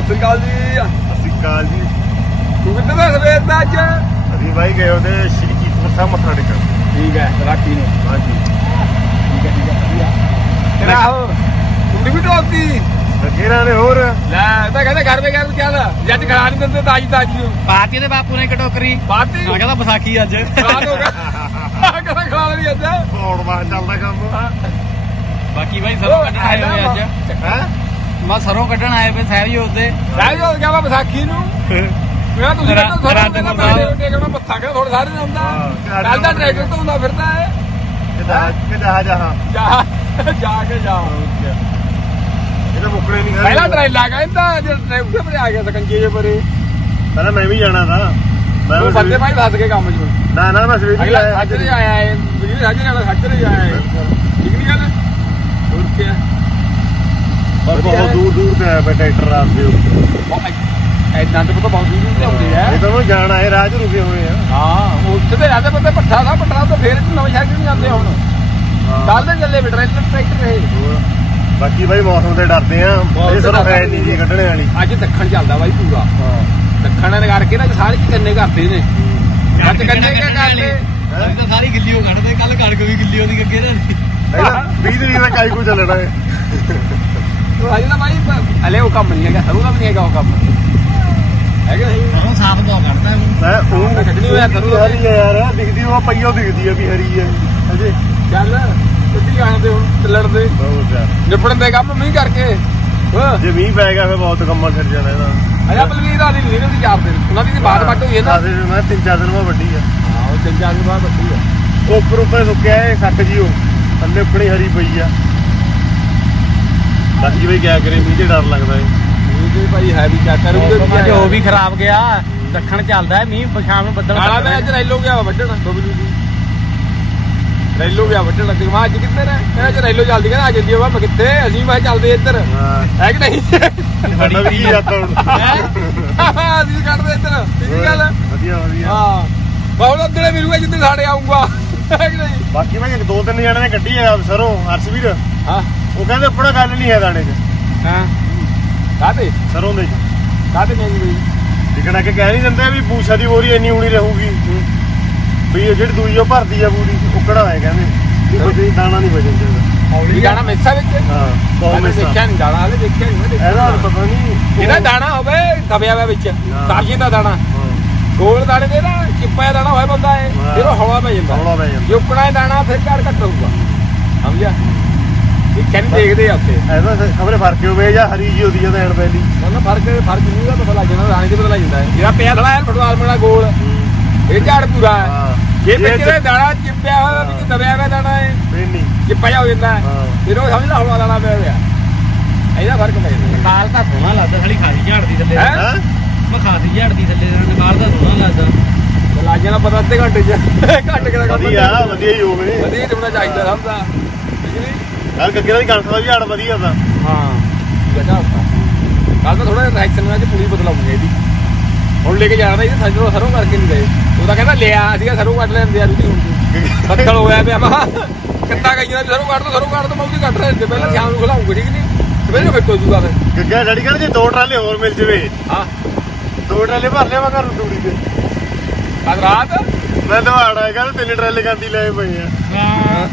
ਸਤਿ ਸ੍ਰੀ ਅਕਾਲ ਜੀ। ਅਸੀਂ ਕਾਲ ਜੀ। ਤੂੰ ਕਿੱਥੇ ਦਾ ਸਵੇਰ ਦਾ ਅੱਜ ਅਸੀਂ ਬਾਈ ਗਏ ਉਹਦੇ ਸ਼੍ਰੀ ਕੀਰਤਪੁਰ ਸਾਹਿਬ ਮੱਥਾ ਟੇਕਣ। ਠੀਕ ਹੈ ਰਾਖੀ ਨੂੰ। ਹਾਂਜੀ। ਠੀਕ ਹੈ ਠੀਕ ਹੈ ਵਧੀਆ। ਤੇਰਾ ਹੋ ਤੂੰ ਵੀ ਟੋਪੀ ਲੱਗੇਰਾਂ ਨੇ ਹੋਰ। ਲੈ ਇਹ ਤਾਂ ਕਹਿੰਦੇ ਘਰ ਮੇ ਘਰ ਚੱਲ। ਜੇ ਅੱਜ ਖੜਾ ਨਹੀਂ ਦਿੰਦੇ ਤਾਜੀ ਤਾਜੀ ਨੂੰ। ਪਾਤੀ ਤੇ ਬਾਪੂ ਨੇ ਕਟੋਕਰੀ ਬਾਤੀ ਆ ਕਹਿੰਦਾ ਵਿਸਾਖੀ ਅੱਜ। ਰਾਤ ਹੋ ਗਿਆ। ਕਹਿੰਦਾ ਖੜਾ ਨਹੀਂ ਅੱਜ। ਪੌੜ ਮਾਰ ਚੱਲਦਾ ਕੰਮ। ਬਾਕੀ ਬਾਈ ਸਰੋਂ ਕੱਢਣ ਆਏ ਹੋਏ ਅੱਜ। ਹੈ? ਮੈਂ ਸਰੋਂ ਕੱਢਣ ਆਏ ਪਏ ਸਹਿਬਯੋਤ ਦੇ। ਰਾਜ ਹੋ ਗਿਆ ਵਾ ਵਿਸਾਖੀ ਨੂੰ। ਮੈਂ ਤੁਸੀਂ ਰਾ- ਕਹਿੰਦਾ ਰਾਤ ਨੂੰ ਮੈਂ ਬਾਅਦ। ਟੇਕਣਾ ਮੱਥਾ ਕਿ ਥੋੜਾ ਸਾਰੇ ਨੂੰ ਹੁੰਦਾ ਹਾਂ, ਕੱਲ ਦਾ ਟਰੈਕਟਰ ਤੋਂ ਹੁੰਦਾ ਫਿਰਦਾ ਹੈ ਕਿਦਾ ਕਿਦਾ ਜਹਾਂ ਜਾ ਜਾ ਕੇ ਜਾ। ਇਹ ਤਾਂ ਮੁੱਕਣੇ ਨਹੀਂ ਪਹਿਲਾ ਟਰੇਲਾ ਕਹਿੰਦਾ ਜੇ ਟਰੈਕਟਰ ਪਰ ਆ ਗਿਆ ਸਕੰਜੇ ਜੇ ਪਰੇ। ਪਹਿਲਾਂ ਮੈਂ ਵੀ ਜਾਣਾ ਤਾਂ। ਮੈਂ ਉਹ ਬੰਦੇ ਭਾਈ ਫਸ ਗਏ ਕੰਮ 'ਚ। ਨਾ ਨਾ ਮੈਂ ਸਵੇਰੇ ਹੀ ਅਗਲਾ ਆਇਆ ਹੱਜਰ ਆਇਆ ਹੈ ਬਿਜਲੀ ਹੱਜਰ ਵਾਲਾ ਹੱਜਰ ਹੀ ਆਇਆ ਹੈ ਠੀਕ ਨਹੀਂ ਗੱਲ? ਹੋਰ ਕੀ ਹੈ? ਪਰ ਬਹੁਤ ਦੂਰ ਦੂਰ ਤੇ ਆਇਆ ਪਿਆ ਟਰੈਕਟਰ ਰਾਤ ਦੇ ਉੱਤੇ। ਐਦਾਂ ਤੇ ਪਤਾ ਬਹੁਤ ਦੂਰ ਦੂਰ ਤੇ ਆਉਂਦੇ ਇਹ ਆ ਤਾਂ ਮੈਂ ਜਾਣਾ ਹੈ ਰਾਹ 'ਚ ਰੁਕੇ ਹੋਏ ਆ। ਹਾਂ ਉੱਥੇ ਤੇ ਜਾਂਦੇ ਬੰਦੇ ਪੱਠਾ ਦਾ ਪੱਠਾ ਤੋਂ ਫੇਰ ਨਵੇਂ ਸ਼ਹਿਰ ਨਹੀਂ ਜਾਂਦੇ ਹੁਣ। ਕੱਲ ਦੇ ਚੱਲੇ ਵੀ ਟਰੈਕਟਰ ਟਰੈਕਟਰ ਇਹ। ਬਾਕੀ ਬਾਈ ਮੌਸਮ ਤੇ ਡਰਦੇ ਆ। ਇਹ ਡਰਦੇ ਫੈਨ ਨਹੀਂ ਜੀ ਕੱਢਣੇ ਵਾਲੀ। ਅੱਜ ਦੱਖਣ ਚੱਲਦਾ ਬਾਈ ਪੂਰਾ। ਹਾਂ। ਦੱਖਣ ਨੇ ਕਰਕੇ ਨਾ ਸਾਰੇ ਕੰਨੇ ਕਰਦੇ ਨੇ। ਅੱਜ ਕੰਨੇ ਕਿਆ ਕਰਦੇ ਤਾਂ ਸਾਰੀ ਗਿੱਲੀ ਉਹ ਕੱਢਦੇ ਕੱਲ ਕਣਕ ਵੀ ਗਿੱਲੀ ਉਹਦੀ ਅੱਗੇ ਨਾ ਇਹਦਾ 20 ਤਰੀਕ ਦਾ ਕਾਈ ਕੋ ਚੱਲਣਾ ਹੈ। ਉਹ ਅਜੇ ਤਾਂ ਬਾਈ ਪ- ਹਲੇ ਉਹ ਕੰਮ ਨਹੀਂ ਹੈਗਾ ਸਰੂ ਦਾ ਵੀ ਨਹੀਂ ਹੈਗਾ ਉਹ ਕੰਮ। ਹੈਗਾ ਨਹੀਂ ਸਰੋਂ ਸਾਫ਼ ਦੋ ਕੱਢਦਾ ਮੈਂ ਉਹ ਤਾਂ ਕੱਢਣੀ ਹੋਇਆ ਕਰੂ। ਹਰੀ ਹੈ ਯਾਰ ਦਿਖਦੀ ਉਹ ਪਈਓ ਦਿਖਦੀ ਆ ਵੀ ਹਰੀ ਹੈ। ਅਜੇ ਚੱਲ ਕਿੱਥੇ ਜਾਣਦੇ ਹੁਣ ਚੱਲਣ ਦੇ। ਬਹੁਤ ਜ਼ਿਆਦਾ। ਨਿਪੜਨ ਦੇ ਕੰਮ ਮੀਂਹ ਕਰਕੇ। ਹਾਂ। ਜੇ ਮੀਂਹ ਪੈ ਗਿਆ ਫਿਰ ਬਹੁਤ ਕੰਮਾਂ ਫਿਰ ਜਾਣਾ ਇਹਦਾ। ਅਜਾ ਬਲਵੀਰ ਆਦੀ ਨਹੀਂ ਉਹਦੀ ਚਾਰ ਦਿਨ। ਉਹਨਾਂ ਦੀ ਬਾਤ ਵੱਟ ਹੋਈ ਹੈ ਨਾ। ਖਾਸੇ ਦਿਨ ਮੈਂ ਤਿੰਨ ਚਾਰ ਦਿਨ ਬਾਅਦ ਵੱਡੀ ਆ। ਹਾਂ ਉਹ ਤਿੰਨ ਚਾਰ ਦਿਨ ਬਾਅਦ ਹੈ ਉਹ ਉੱਪਰ ਉੱਪਰ ਸੁੱਕਿਆ ਹੈ ਸੱਕ ਜੀ ਉਹ। ਥੱਲੇ ਉੱਪਰ ਹੀ ਹਰੀ ਪਈ ਆ। ਬਾਕੀ ਬਈ ਕਿਆ ਕਰੇ ਮੀਂਹ ਤੇ ਡਰ ਲੱਗਦਾ ਹੈ ਇਹ ਤੇ ਭਾਈ ਹੈ ਵੀ ਕਿਆ ਕਰੂਗੇ ਮੌਸਮ ਅੱਜ ਉਹ ਵੀ ਖਰਾਬ ਗਿਆ ਦੱਖਣ ਚੱਲਦਾ ਹੈ, ਮੀਂਹ ਸ਼ਾਮ ਨੂੰ ਬੱਦਲ ਕਾਲਾ ਤਾਂ ਅੱਜ ਰੈਲੋ ਗਿਆ ਵਾ ਵੱਢਣ। ਬਬਲੂ ਜੀ ਰੈਲੋ ਗਿਆ ਵੱਢਣ ਲੱਗੇ। ਮੈਂ ਅੱਜ ਕਿੱਥੇ ਨੇ? ਕਹਿੰਦਾ ਅੱਜ ਰੈਲੋ ਚੱਲਦੀ ਕਹਿੰਦਾ ਆ ਜਲਦੀ ਵਾ ਮੈਂ ਕਿੱਥੇ? ਅਸੀਂ ਮੈਂ ਚੱਲਦੇ ਇੱਧਰ। ਹਾਂ। ਹੈ ਕਿ ਨਹੀਂ? ਸਾਡਾ ਵੀ ਜਾਂਦਾ ਹੁਣ। ਅਸੀਂ ਕੱਢਦੇ ਇੱਧਰ। ਠੀਕ ਗੱਲ? ਹੈ? ਵਧੀਆ ਵਧੀਆ। ਹਾਂ। ਬਹੁਤ ਅੱਧੇ ਮਿਲੂਗਾ ਜਿੱਦੇ ਸਾਡੇ ਆਉਂਗਾ ਹੈ ਕਿ ਨਹੀਂ? ਬਾਕੀ ਮੈਂ ਇੱਕ ਦੋ ਤਿੰਨ ਜਣੇ ਨੇ ਕੱਢੀ ਆ ਸਰੋਂ ਹਰਸ਼ਵੀਰ ਹਾਂ। ਉਹ ਕਹਿੰਦੇ ਆਪਣਾ ਗੱਲ ਨਹੀਂ ਹੈ ਦਾਣੇ 'ਚ। ਹਾਂ। ਕਾਤੇ ਸਰੋਂ ਦੇ 'ਚ। ਨਹੀਂ ਗਈ ਜਿਕਣਾ ਕਿ ਕਹਿ ਨਹੀਂ ਦਿੰਦੇ ਵੀ ਪੂਛਾ ਦੀ ਬੋਰੀ ਇੰਨੀ ਹੋਣੀ ਰਹੂਗੀ। ਵੀ ਇਹ ਜਿਹੜੀ ਦੂਈ ਉਹ ਭਰਦੀ ਆ ਪੂਰੀ ਉਕੜਾ ਹੈ ਕਹਿੰਦੇ? ਵੀ ਕੋਈ ਦਾਣਾ ਨਹੀਂ ਵਜਣ ਦਿੰਦਾ। ਹੌਲੀ ਜਾਣਾ ਮੈਸਾ ਵਿੱਚ? ਹਾਂ ਬਹੁਤ ਮੈਂ ਮਿਸਾ। ਦੇਖਿਆ ਨਹੀਂ ਦਾਣਾ ਹਲੇ ਦੇਖਿਆ ਨਹੀਂ ਮੈਂ ਦੇਖਿਆ ਇਹਦਾ ਪਤਾ ਨਹੀਂ ਇਹਦਾ ਦਾਣਾ ਹੋਵੇ ਦਬਿਆ ਹੋਇਆ ਵਿੱਚ। ਤਾਜੀ ਦਾ ਦਾਣਾ। ਹਾਂ, ਗੋਲ ਦਾਣੇ ਦੇ ਨਾ ਚਿੱਪਾ ਦਾਣਾ ਹੋਇਆ ਬੰਦਾ ਇਹ। ਹਾਂ। ਫਿਰ ਉਹ ਹੌਲਾ ਪੈ ਜਾਂਦਾ। ਹੌਲਾ ਪੈ ਜਾਂਦਾ। ਜੇ ਉਕਣਾ ਇਹ ਦਾਣਾ ਫਿਰ ਘੜ ਘੱਟ ਰਹੂਗਾ। ਸਮਝਿਆ? ਇਹ ਕਹਿੰਦੇ ਦੇਖਦੇ ਆ ਉੱਥੇ। ਇਹਦਾ ਖਬਰੇ ਫ਼ਰਕ ਹੋਵੇ ਜਾਂ ਹਰੀ ਜੀ ਉਹਦੀ ਆ ਤਾਂ ਐਣ ਪਹਿਲੀ। ਉਹਨਾਂ ਫ਼ਰਕ ਫ਼ਰਕ ਨਹੀਂ ਦਾ ਪਤਾ ਲੱਗ ਜਾਂਦਾ ਦਾਣੇ ਦੇ ਪਤਾ ਲੱਗ ਜਾਂਦਾ। ਹੈ ਜਿਹੜਾ ਪਿਆ ਥੜਾ ਹੈ ਫੁੱਟਬਾਲ ਮੇਲਾ ਗੋਲ। ਇਹ ਝਾੜ ਪੂਰਾ ਹੈ। ਹਾਂ। ਜੇ ਵਿੱਚ ਦੇ ਦਾਣਾ ਚਿੱਪਿਆ ਹੋਇਆ ਵਿੱਚ ਦਬਿਆ ਹੋਇਆ ਦਾਣਾ ਹੈ। ਨਹੀਂ ਚਿੱਪਾ ਜਿਹਾ ਹੋ ਜਾਂਦਾ ਹੈ ਹਾਂ। ਫਿਰ ਉਹ ਸਮਝਦਾ ਹੌਲਾ ਦਾਣਾ ਪਿਆ ਹੋਇਆ। ਇਹਦਾ ਫ਼ਰਕ ਪੈ ਜਾਂਦਾ। ਕਾਲ ਤਾਂ ਸੋਹਣਾ ਲੱਗਦਾ ਖਾਸੀ ਝਾੜਦੀ ਥੱਲੇ। ਹੈਂ? ਹਾਂ? ਮੈਂ ਖਾਸੀ ਝਾੜਦੀ ਥੱਲੇ ਦਾ ਕਾਲ ਤਾਂ ਸੋਹਣਾ ਲੱਗਦਾ। ਲੱਗ ਜਾਣਾ ਪਤਾ ਅੱਧੇ ਘੰਟੇ ਚ। ਘੰਟੇ ਕੰਮ ਵਧੀਆ ਵਧੀਆ ਹੀ ਹੋਵੇ। ਵਧੀਆ ਟਿਪਣਾ ਚਾਹੀਦਾ ਸਮਝਦਾ। ਠੀਕ ਨਹੀਂ ਯਾਰ ਗੱਗੇ ਦਾ ਦਾ ਵੀ ਝਾੜ ਵਧੀਆ ਤਾਂ ਹਾਂ। ਜਗਾ ਹੁੰਦਾ। ਕੱਲ ਤਾਂ ਥੋੜਾ ਜਿਹਾ ਰਿਐਕਸ਼ਨ ਵਿੱਚ ਪੂਰੀ ਬਦਲਾਉਂਗੇ ਇਹਦੀ। ਹੁਣ ਲੈ ਕੇ ਜਾਣਾ ਇਹਦੇ ਸਰੋਂ ਸਰੋਂ ਕਰਕੇ ਨਹੀਂ ਗਏ। ਉਹਦਾ ਕਹਿੰਦਾ ਲਿਆ ਸੀਗਾ ਸਰੋਂ ਕੱਢ ਲੈਂਦੇ ਆ ਰੂਟੀ ਹੁਣ। ਬੱਦਲ ਹੋਇਆ ਪਿਆ ਮਾ ਕਿੱਦਾਂ ਗਈਆਂ ਸਰੋਂ ਕੱਢ ਦੋ ਸਰੋਂ ਕੱਢ ਦੋ ਮੈਂ ਵੀ ਕੱਢ ਲੈਂਦੇ। ਪਹਿਲਾਂ ਸ਼ਾਮ ਨੂੰ ਖਲਾਉਂਗਾ ਠੀਕ ਨਹੀਂ? ਸਵੇਰੇ ਫਿੱਟੋ ਜੂਗਾ ਫਿਰ ਗੱਗਾ ਡੈਡੀ ਕਹਿੰਦੇ ਜੇ ਦੋ ਟਰਾਲੇ ਹੋਰ ਮਿਲ ਜਵੇ। ਹਾਂ। ਦੋ ਟਰਾਲੇ ਭਰ ਲਿਆ ਮੈਂ ਘਰ ਨੂੰ ਤੂੜੀ ਤੇ। ਕੱਲ ਰਾਤ? ਮੈਂ ਦਵਾੜਾ ਹੈ ਕਹਿੰਦੇ ਤਿੰਨ ਟਰਾਲੇ ਗਾਂਦੀ ਲਏ ਪਏ ਆ। ਹਾਂ।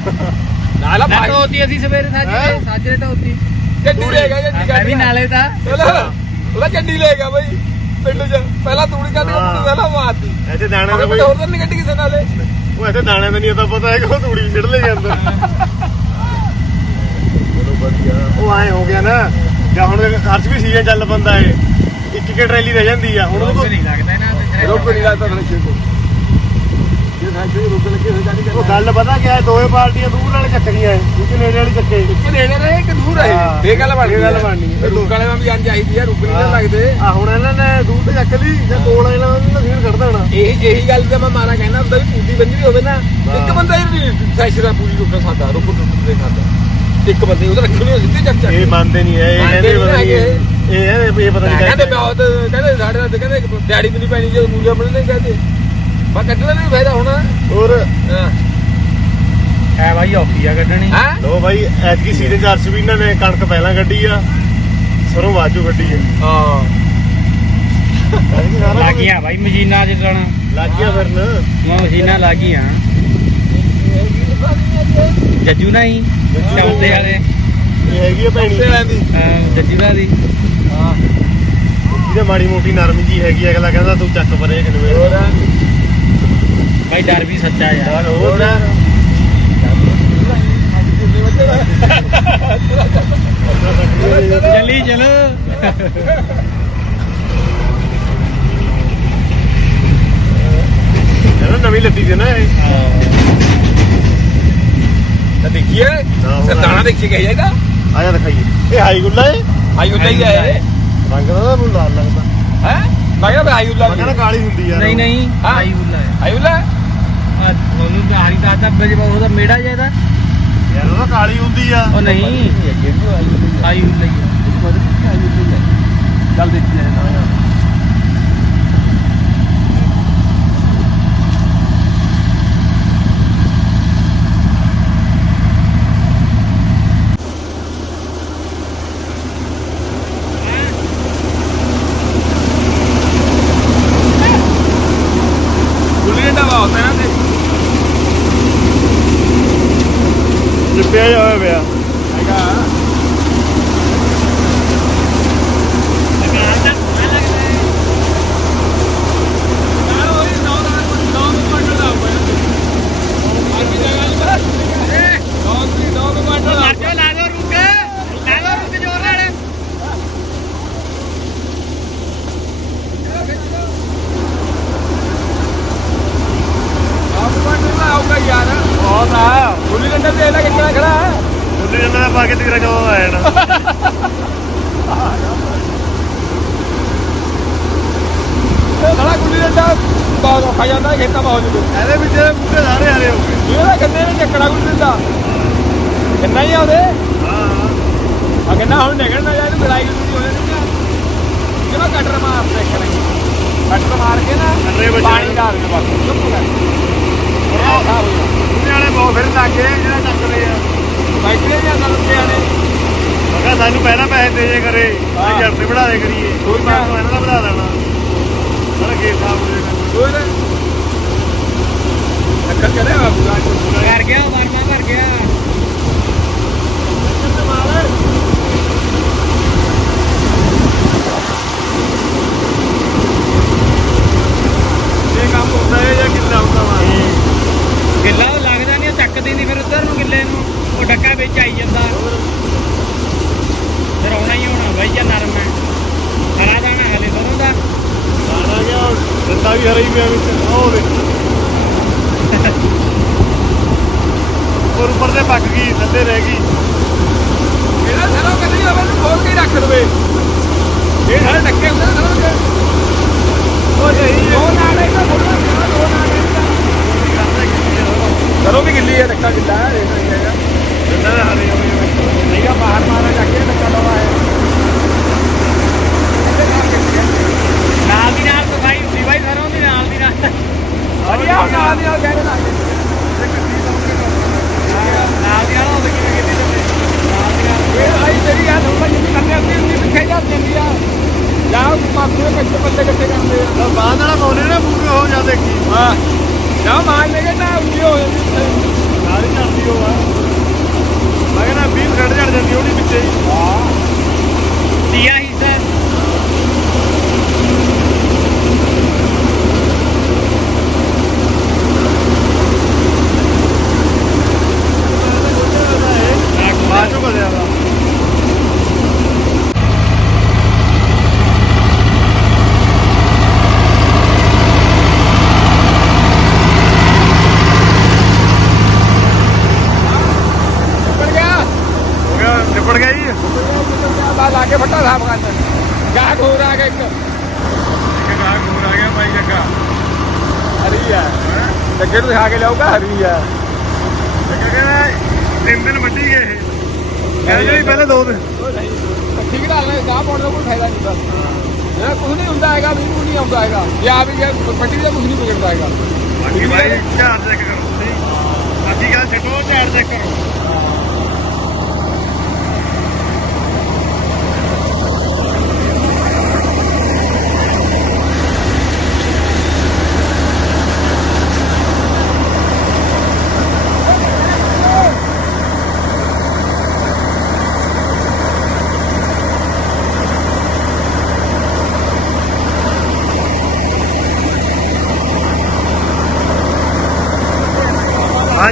ਨਾਲਾ ਮੈਂ ਭਾਈ। ਢੋਤੀ ਅਸੀਂ ਸਵੇਰੇ ਸਾਜਰੇ। ਹੈਂ? ਸਾਜਰੇ ਢੋਤੀ ਚੱਡੀ ਲੈ ਗਿਆ ਚੱਡੀ ਮੈਂ ਵੀ ਨਾਲੇ ਤਾਂ। ਉਹਦਾ ਚੱਡੀ ਲੈ ਗਿਆ ਬਈ ਪਿੰਡ ਚ। ਪਹਿਲਾਂ ਤੂੜੀ ਕੱਢ ਕੇ ਹਾਂ। ਪਹਿਲਾਂ ਮਾਰਦੀ। ਇੱਥੇ ਦਾਣੇ ਅਰੇ ਦਾ ਕੋਈ ਕੋਈ ਹੋਰ ਤਾਂ ਨਹੀਂ ਕੱਢੀ ਕਿਸੇ ਨਾਲੇ। ਉਹ ਇੱਥੇ ਦਾਣੇ ਦਾ ਨਹੀਂ ਤਾਂ ਪਤਾ ਹੈ ਕਿ ਉਹ ਤੂੜੀ ਛਿੜ ਲੈ ਜਾਂਦਾ ਚਲੋ ਵਧੀਆ। ਉਹ ਆਏ ਹੋ ਗਿਆ ਨਾ ਜਾਂ ਹੁਣ ਹਰਸ਼ ਵੀ ਸੀਜ਼ਨ ਚੱਲ ਪੰਦਾ ਏ। ਇੱਕ ਇੱਕ ਟਰੈਲੀ ਰਹਿ ਜਾਂਦੀ ਆ ਹੁਣ ਰੋਕ ਉਹ ਨਹੀਂ ਲੱਗਦਾ ਨਾ ਰੁਕ ਨਹੀਂ ਲੱਗਦਾ ਫਿਰ ਛੇ ਕੋ ਸਾਈਡ ਤੇ ਰੁਕ ਲੱਗੇ ਹੋਏ ਜਾਨੀ ਉਹ ਗੱਲ ਪਤਾ ਕਿ ਦੋਵੇਂ ਪਾਰਟੀਆਂ ਦੂਰ ਵਾਲੇ ਚੱਕਰੀਆਂ ਏ ਇੱਕ ਨੇੜੇ ਵਾਲੀ ਚੱਕੇ। ਕਿ ਨੇੜੇ ਰਹੇ ਕਿ ਦੂਰ ਰਹੇ ਹਾਂ। ਇਹ ਗੱਲ ਬਣਨੀ ਇਹ ਗੱਲ ਬਣਨੀ ਹੈ। ਰੁਕ ਵਾਲੇ ਵੀ ਜਾਣ ਚਾਹੀਦੀ ਹੈ ਰੁਕ ਨਹੀਂ ਨਾ ਲੱਗਦੇ। ਆ ਹੁਣ ਇਹਨਾਂ ਨੇ ਦੂਰ ਤੇ ਚੱਕ ਲਈ ਜਾਂ ਕੋਲ ਨਾਲ ਉਹਨਾਂ ਸੀਨ ਕੱਢ ਦੇਣਾ। ਇਹ ਇਹੀ ਗੱਲ ਤੇ ਮੈਂ ਮਾਰਾ ਕਹਿਣਾ ਹੁੰਦਾ ਵੀ ਪੂਰੀ ਬੰਦੀ ਹੋਵੇ ਨਾ ਇੱਕ ਬੰਦਾ ਹੀ ਸੈਸ਼ਨ ਪੂਰੀ ਰੁਕ ਸਕਦਾ ਰੁਕ ਰੁਕ ਦੇ ਸਕਦਾ ਇੱਕ ਬੰਦੇ ਉਹਦਾ ਰੱਖਣੀ ਹੋਈ ਸਿੱਧੇ ਚੱਕ ਚੱਕ ਇਹ ਮੰਨਦੇ ਨਹੀਂ ਐ ਇਹ ਕਹਿੰਦੇ ਪਤਾ ਨਹੀਂ ਇਹ ਇਹ ਪਤਾ ਨਹੀਂ ਕਹਿੰਦੇ ਬਹੁਤ ਕਹਿੰਦੇ ਸਾਡੇ ਨਾਲ ਕਹਿੰਦੇ ਦਿਹਾੜੀ ਵੀ ਨਹੀਂ ਪੈਣੀ ਜੇ ਮੂਲੀਆਂ ਮਿਲਣੇ ਕਹਿੰਦੇ। ਬਾ ਕੱਢਣਾ ਨਹੀਂ ਫਾਇਦਾ ਹੋਣਾ। ਹੋਰ। ਹਾਂ। ਹੈ ਭਾਈ ਔਖੀ ਆ ਕੱਢਣੀ। ਹੈਂ? ਲੋ ਬਾਈ ਐਤਕੀ ਸੀਜ਼ਨ ਚ ਅਰਸ਼ ਵੀ ਇਹਨਾਂ ਨੇ ਕਣਕ ਪਹਿਲਾਂ ਕੱਢੀ ਆ ਸਰੋਂ ਬਾਅਦ ਚੋਂ ਕੱਢੀ ਆ। ਹਾਂ। ਲੱਗੀਆਂ ਬਾਈ ਮਸ਼ੀਨਾਂ ਚੱਲਣ ਲੱਗੀਆਂ ਫਿਰਨ ਮੈਂ ਮਸ਼ੀਨਾਂ ਲੱਗੀਆਂ। ਜੱਜੂ ਨਹੀਂ ਚੌਂਦੇ ਵਾਲੇ। ਇਹ ਹੈਗੀ ਆ ਭੈਣੀ। ਹਾਂ, ਜੱਜੂ ਦਾ। ਦੀ ਜਿਹਦੇ ਮਾੜੀ ਮੋਟੀ ਨਰਮ ਜੀ ਹੈਗੀ ਆ, ਅਗਲਾ ਕਹਿੰਦਾ ਤੂੰ ਚੱਕ ਪਰੇ ਕਿਨਵੇ ਡਰ ਵੀ ਸੱਚਾ ਯਾਰ ਹੋਰ? ਜੱਲੀ ਚਲੋ। ਕਹਿੰਦਾ ਨਵੀਂ ਲੱਤੀ ਤੇ ਨਾ ਇਹ। ਤਾਂ ਦੇਖੀਏ। ਸਰਦਾਣਾ ਦੇਖੀ ਗਈ ਇਹਦਾ? ਆ ਜਾ ਦਿਖਾਈਏ। ਇਹ ਹਾਈ ਗੁੱਲਾ ਏ ਹਾਈ ਉੱਲਾ ਹੀ ਹੈ ਰੰਗ ਦਾ ਮੈਨੂੰ ਲਾਲ ਲੱਗਦਾ। ਹੈ? ਮੈਂ ਕਿਹਾ ਹਾਈ ਉੱਲਾ ਮੈਂ ਕਹਿੰਦਾ ਕਾਲੀ ਹੁੰਦੀ ਯਾਰ। ਨਹੀਂ ਨਹੀਂ। ਹਾਂ? ਆਈ ਬੁੱਲਾ ਹੈ ਹਾਈ ਉੱਲਾ ਆ ਉਹਨੂੰ ਤਾਂ ਬਜ ਉਹਦਾ ਮੇੜਾ ਜਿਹਾ ਇਹਦਾ। ਯਾਰ ਉਹ ਤਾਂ ਕਾਲੀ ਹੁੰਦੀ ਆ। ਉਹ ਨਹੀਂ। ਆਈ ਬੁੱਲਾ ਹੀ ਆ। ਚੱਲ ਦੇਖੀਏ ਗੁੱਲੀ ਡੰਡਾ ਬਹੁਤ ਹੈ ਨਾ ਤੇ ਚਿੱਪਿਆ ਜਿਹਾ ਹੋਇਆ ਪਿਆ ਹੈਗਾ ਯਾਰ ਉਹੀ ਨੌ ਦਾ ਨੌ ਨੂੰ ਕੁਆਂਟਲ ਦਾ ਹੋਇਆ ਬਾਕੀ ਜਗ੍ਹਾ ਨਹੀਂ ਬਸ ਨੌ ਦੀ ਨੌ ਨੂੰ ਕੁਆਂਟਲ ਦਾ ਲਾ ਦੋ ਰੁਕ ਲਾ ਦੋ ਰੁਕ ਜੋਰ ਨਾਲ ਆਪ ਕੁਆਂਟਲ ਦਾ ਆਊਗਾ ਯਾਰ ਬਹੁਤ ਆ ਡੰਡਾ ਤੇ ਇਹਦਾ ਕਿੰਨਾ ਖੜਾ ਹੈ। ਉੱਲੀ ਜੰਨਾ ਪਾ ਕੇ ਤੇਰਾ ਜਦੋਂ ਆ ਜਾਣਾ ਸਾਲਾ ਗੁੱਲੀ ਡੰਡਾ ਬਹੁਤ ਔਖਾ ਜਾਂਦਾ ਹੈ ਖੇਤਾਂ ਬਹੁਤ ਜਦੋਂ ਇਹਦੇ ਵਿੱਚ ਬੂਟੇ ਸਾਰੇ ਹਰੇ ਹੋ ਗਏ। ਇਹਦਾ ਕਿੰਨੇ ਨੇ ਚੱਕੜਾ ਗੁੱਲੀ ਡੰਡਾ ਕਿੰਨਾ ਹੀ ਆ ਉਹਦੇ? ਹਾਂ। ਆ ਕਿੰਨਾ ਹੁਣ ਨਿਕਲਣਾ ਜਾਂ ਇਹਨੂੰ ਮਿਲਾਈ ਗੁੱਲੀ ਹੋ ਜਾਣੀ ਆ। ਕਿਹੜਾ ਕਟਰ ਮਾਰ ਦੇ ਕਰਾਂਗੇ ਕਟਰ ਮਾਰ ਕੇ ਨਾ ਵਿੱਚ ਪਾਣੀ ਡਾਲ ਦੇ ਬਸ। ਚੁੱਪ ਕਰ। ਹੋ ਵਾਲੇ ਬਹੁਤ ਫਿਰ ਲੱਗੇ ਜਿਹੜਾ ਚੱਕਦੇ ਆ। ਬੈਠੇ ਜਾਂ ਨਲਕੇ ਵਾਲੇ ਮੈਂ ਕਿਹਾ ਸਾਨੂੰ ਪਹਿਲਾਂ ਪੈਸੇ ਦੇ ਜੇ ਕਰੇ। ਅਸੀਂ ਜੜ ਤੇ ਵਧਾ ਦੇ ਕਰੀਏ। ਕੋਈ ਮੈਂ ਨਾ। ਇਹਨਾਂ ਦਾ ਵਧਾ ਦੇਣਾ। ਸਾਰਾ ਸਾਫ਼ ਹੋ ਜਾਏਗਾ ਕੋਈ ਨਾ ਨਕਲ ਕਰਿਆ ਗਿਆ ਵਰਮਾ ਕਰ ਗਿਆ ਇਹ ਕੰਮ ਹੁੰਦਾ ਹੈ ਜਾਂ ਕਿੱਦਾਂ ਹੁੰਦਾ ਵਾ ਗਿੱਲਾ ਉਹ ਲੱਗਦਾ ਨਹੀਂ ਉਹ ਚੱਕਦੀ ਨਹੀਂ ਫਿਰ ਉੱਧਰ ਨੂੰ ਗਿੱਲੇ ਨੂੰ ਉਹ ਡੱਕਾ ਵਿੱਚ ਆਈ ਜਾਂਦਾ। ਫਿਰ ਆਉਣਾ ਹੀ ਹੋਣਾ ਬਾਈ ਜਾਂ ਨਰਮ ਹੈ। ਹਰਾ ਦਾਣਾ ਹਲੇ ਸਰੋਂ ਦਾ ਸਾਰਾ ਗਿਆ ਦੰਦਾ ਵੀ ਹਰਾ ਹੀ ਪਿਆ ਵਿੱਚ ਉਹ ਦੇ ਉੱਪਰ ਉੱਪਰ ਤੇ ਪੱਕ ਗਈ ਥੱਲੇ ਰਹਿ ਗਈ। ਇਹਦਾ ਸਰੋਂ ਕੱਢੀ ਹੋਵੇ ਤੇ ਖੋਲ ਕੇ ਰੱਖ ਦਵੇ। ਇਹ ਸਾਰੇ ਟੱਕੇ ਹੁੰਦੇ ਨੇ ਸਰੋਂ ਦੇ ਉਹ ਸਹੀ ਦੋ ਨਾਲ ਇੱਕ ਥੋੜਾ ਦੋ ਨਾਲ ਸਰੋਂ ਵੀ ਗਿੱਲੀ ਹੈ ਟੱਕਾ ਗਿੱਲਾ ਹੈ ਇਹ ਨਹੀਂ ਹੈਗਾ। ਦੇ ਹਰੇ ਹੋਏ ਹੋਏ। ਨਹੀਂਗਾ ਬਾਹਰ ਮਾਰਾ ਜਾ ਕੇ ਟੱਕਾ ਲਵਾ ਹੈ? ਨਾਲ ਦੀ ਨਾਲ ਸਫ਼ਾਈ ਹੁੰਦੀ ਬਾਈ ਸਰੋਂ ਦੀ ਨਾਲ ਦੀ ਨਾਲ। ਅਰਿਆ ਨਾਲ ਦੀ ਨਾਲ ਕਹਿੰਦੇ ਲੱਗੇ ਨਾਲ ਦੀ ਨਾਲ ਹੋਵੇ ਕਿਵੇਂ ਕਿਤੇ ਨਾਲ ਦੀ ਨਾਲ। ਇਹ ਆਈ ਤੇਰੀ ਗੱਲ ਹੁੰਦਾ ਜਿੰਨੀ ਕਰਨੇ ਆਪਣੀ ਉਨੀ ਪਿੱਛੇ ਜਾ ਜਾਂਦੀ ਆ। ਜਾਂ ਮਾਪੇ ਕੱਚੇ ਪੱਲੇ ਕੱਟੇ ਜਾਂਦੇ ਆ। ਬਾਂਹ ਵਾਲਾ ਪਾਉਣੇ ਨਾ ਬੂਕੇ ਹੋ ਜਾ ਦੇਖੀ? ਹਾਂ। ਜਾਂ ਮਾਰ ਲੈ ਨਾ। ਉੱਚੀ ਹੋ ਜਾਂਦੀ। ਸਾਰੀ ਝੜਦੀ ਹੋਆ ਮੈਂ ਕਹਿੰਦਾ 20 ਖੜ ਜਾਂਦੀ ਉਹਦੀ ਪਿੱਛੇ ਹੀ। ਤੀਆ ਹਿੱਸਾ ਬਾਅਦ ਚੋਂ ਬਦਲਿਆ ਵਾ ਨਿਕਲ ਗਿਆ ਹੋ ਗਿਆ ਨਿਪੜ ਗਿਆ ਜੀ ਬਾਹਰ ਲਾ ਕੇ ਫੱਟਾ ਸਾਫ਼ ਕਰ ਗਾ ਘੂਰ ਆ ਗਿਆ ਇੱਕ ਇੱਕ ਗਾਹ ਘੂਰ ਆ ਗਿਆ ਭਾਈ ਜੱਗਾ ਹਰੀ ਆ ਦਿਖਾ ਕੇ ਲਿਆਊਗਾ ਹਰੀ ਆ ਤਿੰਨ ਦਿਨ ਵੱਢੀ ਗਏ ਇਹ। ਕਹਿੰਦੇ ਜੀ ਪਹਿਲੇ ਦੋ ਦਿਨ। ਠੀਕ ਨਾਲ ਲੈ ਗਾਹ ਪਾਉਣ ਦਾ ਕੋਈ ਫਾਇਦਾ ਨਹੀਂ ਬਸ। ਇਹ ਕੁਝ ਨਹੀਂ ਹੁੰਦਾ ਹੈਗਾ ਬਿਲਕੁਲ ਨਹੀਂ ਆਉਂਦਾ ਹੈਗਾ। ਇਹ ਆ ਵੀ ਜੇ ਫੱਟੀ ਦਾ ਕੁਝ ਨਹੀਂ ਵਿਗੜਦਾ ਹੈਗਾ। ਬਾਕੀ ਭਾਈ ਝਾੜ ਚੈੱਕ ਕਰੋ। ਬਾਕੀ ਗੱਲ ਛੱਡੋ ਝਾੜ ਚੈੱਕ ਕਰੋ